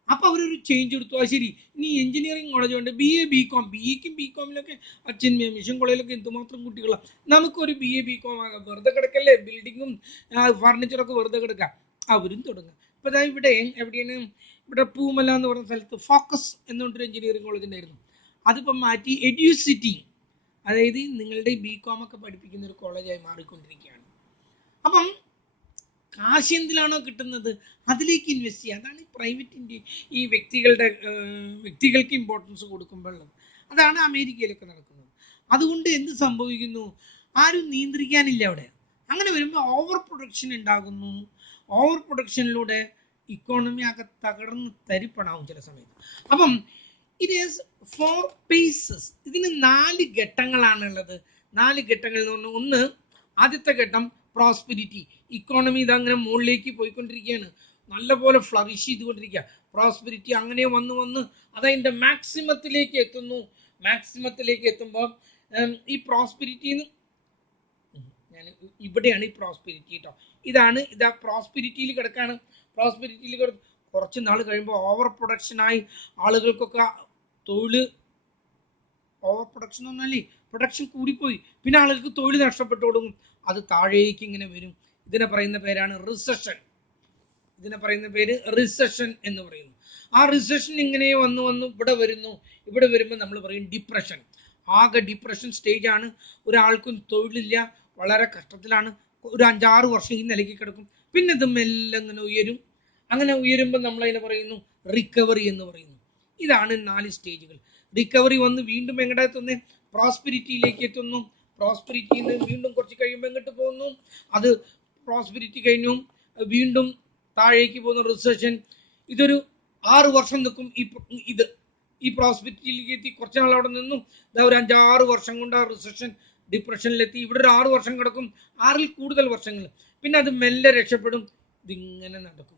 അപ്പോൾ അവരൊരു ചേഞ്ച് എടുത്തു. ആ ശരി, ഇനി എഞ്ചിനീയറിംഗ് കോളേജ് ഉണ്ട്, BA BCom, BEക്കും BComലൊക്കെ അച്ഛൻ മിഷൻ കോളേജിലൊക്കെ എന്തുമാത്രം കുട്ടികളാണ്. നമുക്കൊരു BA BCom ആകാം, വെറുതെ കിടക്കല്ലേ, ബിൽഡിങ്ങും ഫർണിച്ചറൊക്കെ വെറുതെ കിടക്കാം, അവരും തുടങ്ങും. ഇപ്പോൾ ഇതാ ഇവിടെ എവിടെയാണ്, ഇവിടെ പൂമല എന്ന് പറയുന്ന സ്ഥലത്ത് ഫോക്കസ് എന്നുകൊണ്ടൊരു എഞ്ചിനീയറിംഗ് കോളേജ് ഉണ്ടായിരുന്നു. അതിപ്പം മാറ്റി എഡ്യൂസിറ്റി, അതായത് നിങ്ങളുടെ BCom ഒക്കെ പഠിപ്പിക്കുന്ന ഒരു കോളേജായി മാറിക്കൊണ്ടിരിക്കുകയാണ്. അപ്പം കാശ് എന്തിലാണോ കിട്ടുന്നത് അതിലേക്ക് ഇൻവെസ്റ്റ് ചെയ്യുക. അതാണ് പ്രൈവറ്റിൻ്റെ ഈ വ്യക്തികൾക്ക് ഇമ്പോർട്ടൻസ് കൊടുക്കുമ്പോഴുള്ളത്. അതാണ് അമേരിക്കയിലൊക്കെ നടക്കുന്നത്. അതുകൊണ്ട് എന്ത് സംഭവിക്കുന്നു? ആരും നിയന്ത്രിക്കാനില്ല അവിടെ. അങ്ങനെ വരുമ്പോൾ ഓവർ പ്രൊഡക്ഷൻ ഉണ്ടാകുന്നു. ഓവർ പ്രൊഡക്ഷനിലൂടെ ഇക്കോണമി ആകെ തകർന്ന് തരിപ്പണാവും ചില സമയത്ത്. അപ്പം ഇറ്റ് ഈസ് 4 phases. ഇതിന് 4 ഘട്ടങ്ങളാണുള്ളത്. 4 ഘട്ടങ്ങൾ എന്ന് പറഞ്ഞാൽ, ഒന്ന്, ആദ്യത്തെ ഘട്ടം പ്രോസ്പെരിറ്റി. ഇക്കോണമി ഇതങ്ങനെ മുകളിലേക്ക് പോയിക്കൊണ്ടിരിക്കുകയാണ്, നല്ലപോലെ ഫ്ലറിഷ് ചെയ്തുകൊണ്ടിരിക്കുക. പ്രോസ്പെരിറ്റി അങ്ങനെ വന്ന് അതതിൻ്റെ മാക്സിമത്തിലേക്ക് എത്തുന്നു. മാക്സിമത്തിലേക്ക് എത്തുമ്പോൾ ഈ പ്രോസ്പെരിറ്റിന്ന് ഞാൻ ഇവിടെയാണ് ഈ പ്രോസ്പെരിറ്റി കേട്ടോ. ഇതാ പ്രോസ്പെരിറ്റിയിൽ കിടക്കാണ്. പ്രോസ്പെരിറ്റിയിൽ കുറച്ച് നാൾ കഴിയുമ്പോൾ ഓവർ പ്രൊഡക്ഷനായി ആളുകൾക്കൊക്കെ തൊഴിൽ, ഓവർ പ്രൊഡക്ഷൻ എന്ന് പറഞ്ഞാൽ പ്രൊഡക്ഷൻ കൂടിപ്പോയി, പിന്നെ ആളുകൾക്ക് തൊഴിൽ നഷ്ടപ്പെട്ടു തുടങ്ങും. അത് താഴേക്ക് ഇങ്ങനെ വരും. ഇതിനെ പറയുന്ന പേരാണ് റിസഷൻ. ഇതിനെ പറയുന്ന പേര് റിസഷൻ എന്ന് പറയുന്നു. ആ റിസഷൻ ഇങ്ങനെ വന്ന് ഇവിടെ വരുന്നു. ഇവിടെ വരുമ്പോൾ നമ്മൾ പറയും ഡിപ്രഷൻ. ആകെ ഡിപ്രഷൻ സ്റ്റേജ് ആണ്. ഒരാൾക്കും തൊഴിലില്ല, വളരെ കഷ്ടത്തിലാണ്. ഒരു 5-6 വർഷം ഈ നിലയ്ക്ക് കിടക്കും. പിന്നെ ഇത് മെല്ലെ ഇങ്ങനെ ഉയരും. അങ്ങനെ ഉയരുമ്പോൾ നമ്മൾ അതിനെ പറയുന്നു റിക്കവറി എന്ന് പറയുന്നു. ഇതാണ് 4 സ്റ്റേജുകൾ. റിക്കവറി വന്ന് വീണ്ടും എങ്ങോട്ടാ എത്തുന്നത്? പ്രോസ്പെരിറ്റിയിലേക്ക് എത്തുന്നു. പ്രോസ്പെരിറ്റിയിൽ നിന്ന് വീണ്ടും കുറച്ച് കഴിയുമ്പോൾ എങ്ങോട്ട് പോകുന്നു? അത് പ്രോസ്പെരിറ്റി കഴിഞ്ഞു വീണ്ടും താഴേക്ക് പോകുന്ന റിസഷൻ. ഇതൊരു 6 വർഷം നിൽക്കും. ഈ പ്രോസ്പെരിറ്റിയിലേക്ക് എത്തി കുറച്ച് നാൾ അവിടെ നിന്നും ഒരു 5-6 വർഷം കൊണ്ട് ആ റിസഷൻ ഡിപ്രഷനിലെത്തി. ഇവിടെ ഒരു 6 വർഷം കിടക്കും, 6-ൽ കൂടുതൽ വർഷങ്ങൾ. പിന്നെ അത് മെല്ലെ രക്ഷപ്പെടും. ഇതിങ്ങനെ നടക്കും.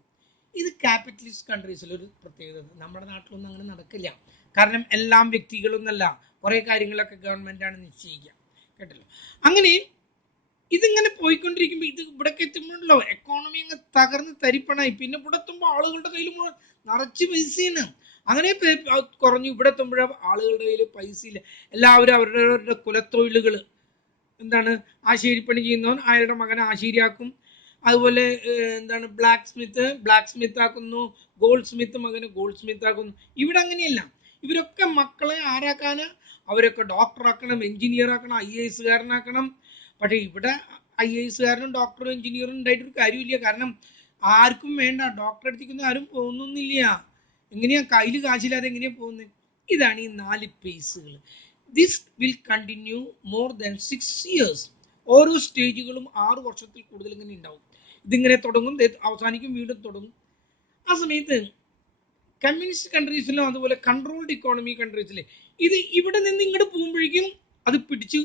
ഇത് ക്യാപിറ്റലിസ്റ്റ് കൺട്രീസിലൊരു പ്രത്യേകത. നമ്മുടെ നാട്ടിലൊന്നും അങ്ങനെ നടക്കില്ല. കാരണം എല്ലാം വ്യക്തികളൊന്നല്ല, കുറേ കാര്യങ്ങളൊക്കെ ഗവൺമെൻറ്റാണ് നിശ്ചയിക്കുക. കേട്ടല്ലോ? അങ്ങനെ ഇതിങ്ങനെ പോയിക്കൊണ്ടിരിക്കുമ്പോൾ ഇത് ഇവിടേക്ക് എത്തുമ്പോഴല്ലോ എക്കോണമി അങ്ങ് തകർന്ന് തരിപ്പണായി. പിന്നെ ഇവിടെ എത്തുമ്പോൾ ആളുകളുടെ കയ്യിൽ നിറച്ച് പൈസയാണ്. അങ്ങനെ കുറഞ്ഞു. ഇവിടെ എത്തുമ്പോഴാ ആളുകളുടെ കയ്യിൽ പൈസ ഇല്ല. എല്ലാവരും അവരുടെ കുലത്തൊഴിലുകൾ, എന്താണ്, ആശാരിപ്പണി ചെയ്യുന്നവൻ അയാളുടെ മകനെ ആശാരിയാക്കും. അതുപോലെ ബ്ലാക്ക് സ്മിത്ത് ആക്കുന്നു, ഗോൾഡ് സ്മിത്ത് മകന് ഗോൾഡ് സ്മിത്ത് ആക്കുന്നു. ഇവിടെ അങ്ങനെയല്ല. ഇവരൊക്കെ മക്കളെ ആരാക്കാന്? അവരൊക്കെ ഡോക്ടറാക്കണം, എഞ്ചിനീയർ ആക്കണം, IAS കാരനാക്കണം. പക്ഷേ ഇവിടെ IAS കാരനും ഡോക്ടറും എഞ്ചിനീയറും ഉണ്ടായിട്ടൊരു കാര്യമില്ല. കാരണം ആർക്കും വേണ്ട, ഡോക്ടർ എടുത്തിരിക്കുന്ന ആരും പോകുന്നില്ല. എങ്ങനെയാ കയ്യിൽ കാശില്ലാതെ എങ്ങനെയാ പോകുന്നത്? ഇതാണ് ഈ 4 പേസുകൾ. This will continue more than 6 years. ഓരോ സ്റ്റേജുകളും 6 വർഷത്തിൽ കൂടുതൽ ഇങ്ങനെ ഉണ്ടാവും. ഇതിങ്ങനെ തുടങ്ങും, അവസാനിക്കും, വീണ്ടും തുടങ്ങും. ആ സമയത്ത് കമ്മ്യൂണിസ്റ്റ് കൺട്രീസിലും അതുപോലെ കൺട്രോൾഡ് ഇക്കോണമി കൺട്രീസിലെ ഇവിടെ നിന്ന് ഇങ്ങോട്ട് പോകുമ്പോഴേക്കും അത് പിടിച്ച്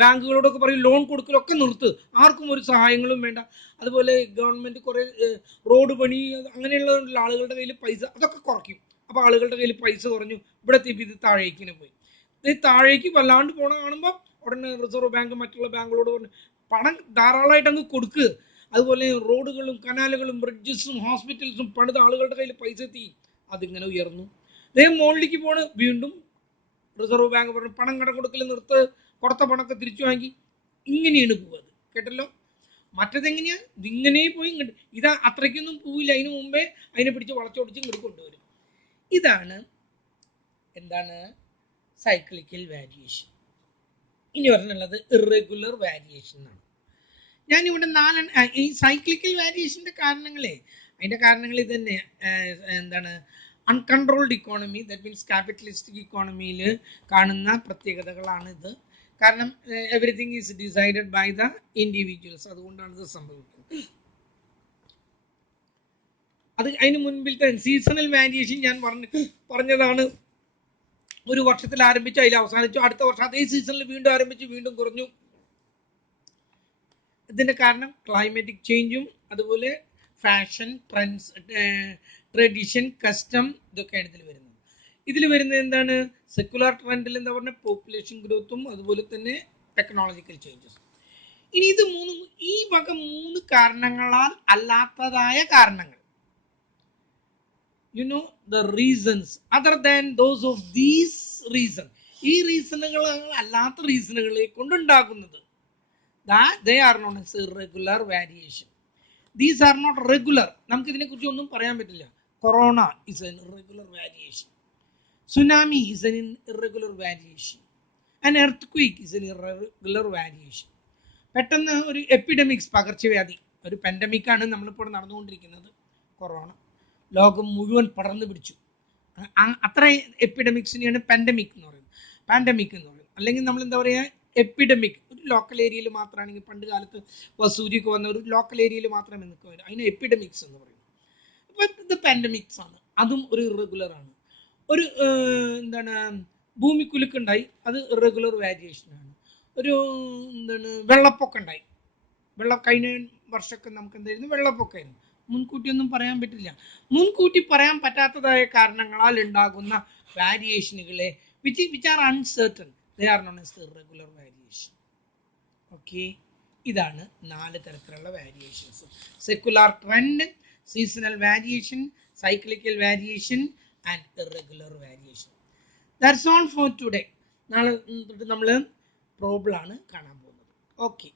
ബാങ്കുകളോടൊക്കെ പറയും ലോൺ കൊടുക്കലൊക്കെ നിർത്ത്, ആർക്കും ഒരു സഹായങ്ങളും വേണ്ട. അതുപോലെ ഗവൺമെൻറ് കുറേ റോഡ് പണി അങ്ങനെയുള്ള ആളുകളുടെ കയ്യിൽ പൈസ അതൊക്കെ കുറയ്ക്കും. അപ്പോൾ ആളുകളുടെ കയ്യിൽ പൈസ കുറഞ്ഞു. ഇവിടെ ഇത് താഴേക്കിനെ പോയി. ഇത് താഴേക്ക് വല്ലാണ്ട് പോണ കാണുമ്പോൾ ഉടനെ റിസർവ് ബാങ്ക് മറ്റുള്ള ബാങ്കുകളോട് പറഞ്ഞു പണം ധാരാളമായിട്ട് അങ്ങ് കൊടുക്കുക. അതുപോലെ റോഡുകളും കനാലുകളും ബ്രിഡ്ജസും ഹോസ്പിറ്റൽസും പണിത് ആളുകളുടെ കയ്യിൽ പൈസ എത്തി. അതിങ്ങനെ ഉയർന്നു. അദ്ദേഹം മുകളിലേക്ക് പോണ്. വീണ്ടും റിസർവ് ബാങ്ക് പറഞ്ഞു പണം കടം കൊടുക്കൽ നിർത്ത്, കൊടുത്ത പണമൊക്കെ തിരിച്ചു വാങ്ങി. ഇങ്ങനെയാണ് പോവുക. കേട്ടല്ലോ? മറ്റതെങ്ങനെയാ? ഇതിങ്ങനെ പോയി ഇങ്ങോട്ട്. ഇതാ അത്രയ്ക്കൊന്നും പോവില്ല. അതിന് മുമ്പേ അതിനെ പിടിച്ച് വളച്ചൊടിച്ച് ഇങ്ങോട്ട് കൊണ്ടുവരും. ഇതാണ് സൈക്ലിക്കൽ വാരിയേഷൻ. ഇനി പറഞ്ഞുള്ളത് ഇറഗുലർ വാരിയേഷൻ ആണ്. ഞാനിവിടെ ഈ സൈക്ലിക്കൽ വാരിയേഷൻ്റെ അതിൻ്റെ കാരണങ്ങൾ ഇത് തന്നെ. Uncontrolled economy, that means capitalistic ഇക്കോണമിയിൽ കാണുന്ന പ്രത്യേകതകളാണ് ഇത്. കാരണം everything is decided by the individuals. അതുകൊണ്ടാണ് ഇത് സംഭവിക്കുന്നത്. അത് അതിന് മുൻപിലത്തെ സീസണൽ വേരിയേഷൻ ഞാൻ പറഞ്ഞതാണ്. ഒരു വർഷത്തിൽ ആരംഭിച്ചു, അതിൽ അവസാനിച്ചു, അടുത്ത വർഷം അതേ സീസണിൽ വീണ്ടും ആരംഭിച്ചു, വീണ്ടും കുറഞ്ഞു. ഇതിന്റെ കാരണം ക്ലൈമാറ്റിക് ചേഞ്ചും അതുപോലെ ഫാഷൻ, ട്രെൻഡ്സ്, ട്രഡീഷൻ, കസ്റ്റം, ഇതൊക്കെയാണ് ഇതിൽ വരുന്നത്. ഇതിൽ വരുന്നത് എന്താണ്? സെക്കുലർ ട്രെൻഡിൽ എന്താ പറഞ്ഞ പോപ്പുലേഷൻ ഗ്രോത്തും അതുപോലെ തന്നെ ടെക്നോളജിക്കൽ ചേഞ്ചസും. ഇനി ഇത് മൂന്നും ഈ വക 3 കാരണങ്ങളാൽ അല്ലാത്തതായ കാരണങ്ങൾ, you know the reasons other than those of these reason, ഈ റീസണുകൾ അല്ലാത്ത റീസണുകളെ കൊണ്ടുണ്ടാകുന്നത്, that they are known as irregular variation. These are not regular. നമുക്ക് ഇതിനെ കുറിച്ച് ഒന്നും പറയാൻ പറ്റില്ല. Corona is an irregular variation, tsunami is an irregular variation, an earthquake is an irregular variation. പെട്ടെന്ന് ഒരു എപ്പിഡമിക്സ്, പകർച്ചവ്യാധി, ഒരു പാൻഡമിക് ആണ് നമ്മളിപ്പോൾ നടന്നുകൊണ്ടിരിക്കുന്നത്. കൊറോണ ലോകം മുഴുവൻ പടർന്നു പിടിച്ചു. അത്ര എപ്പിഡമിക്സിനെയാണ് പാൻഡമിക് എന്ന് പറയുന്നത്. അല്ലെങ്കിൽ നമ്മൾ എന്താ പറയുക, എപ്പിഡമിക് ഒരു ലോക്കൽ ഏരിയയിൽ മാത്രമാണെങ്കിൽ, പണ്ട് കാലത്ത് വസൂരിയൊക്കെ വന്ന ഒരു ലോക്കൽ ഏരിയയിൽ മാത്രമേ നിൽക്കുക, അതിന് എപ്പിഡമിക്സ് എന്ന് പറയുന്നത്. അപ്പോൾ ഇത് പാൻഡമിക്സ് ആണ്, അതും ഒരു ഇറഗുലർ ആണ്. ഒരു എന്താണ് ഭൂമിക്കുലുക്കുണ്ടായി, അത് ഇറഗുലർ വേരിയേഷനാണ്. ഒരു എന്താണ് വെള്ളപ്പൊക്കം ഉണ്ടായി, കഴിഞ്ഞ വർഷമൊക്കെ നമുക്ക് എന്തായിരുന്നു, വെള്ളപ്പൊക്കമായിരുന്നു. മുൻകൂട്ടിയൊന്നും പറയാൻ പറ്റില്ല. മുൻകൂട്ടി പറയാൻ പറ്റാത്തതായ കാരണങ്ങളാൽ ഉണ്ടാകുന്ന വാരിയേഷനുകളെ which are uncertain, they are known as the irregular variation. Okay, ഇതാണ് 4 തരത്തിലുള്ള variations: secular trend, seasonal variation, cyclical variation and irregular variation. That's all for today. നാളെ നമ്മൾ പ്രോബ്ലം ആണ് കാണാൻ പോകുന്നത്. ഓക്കെ.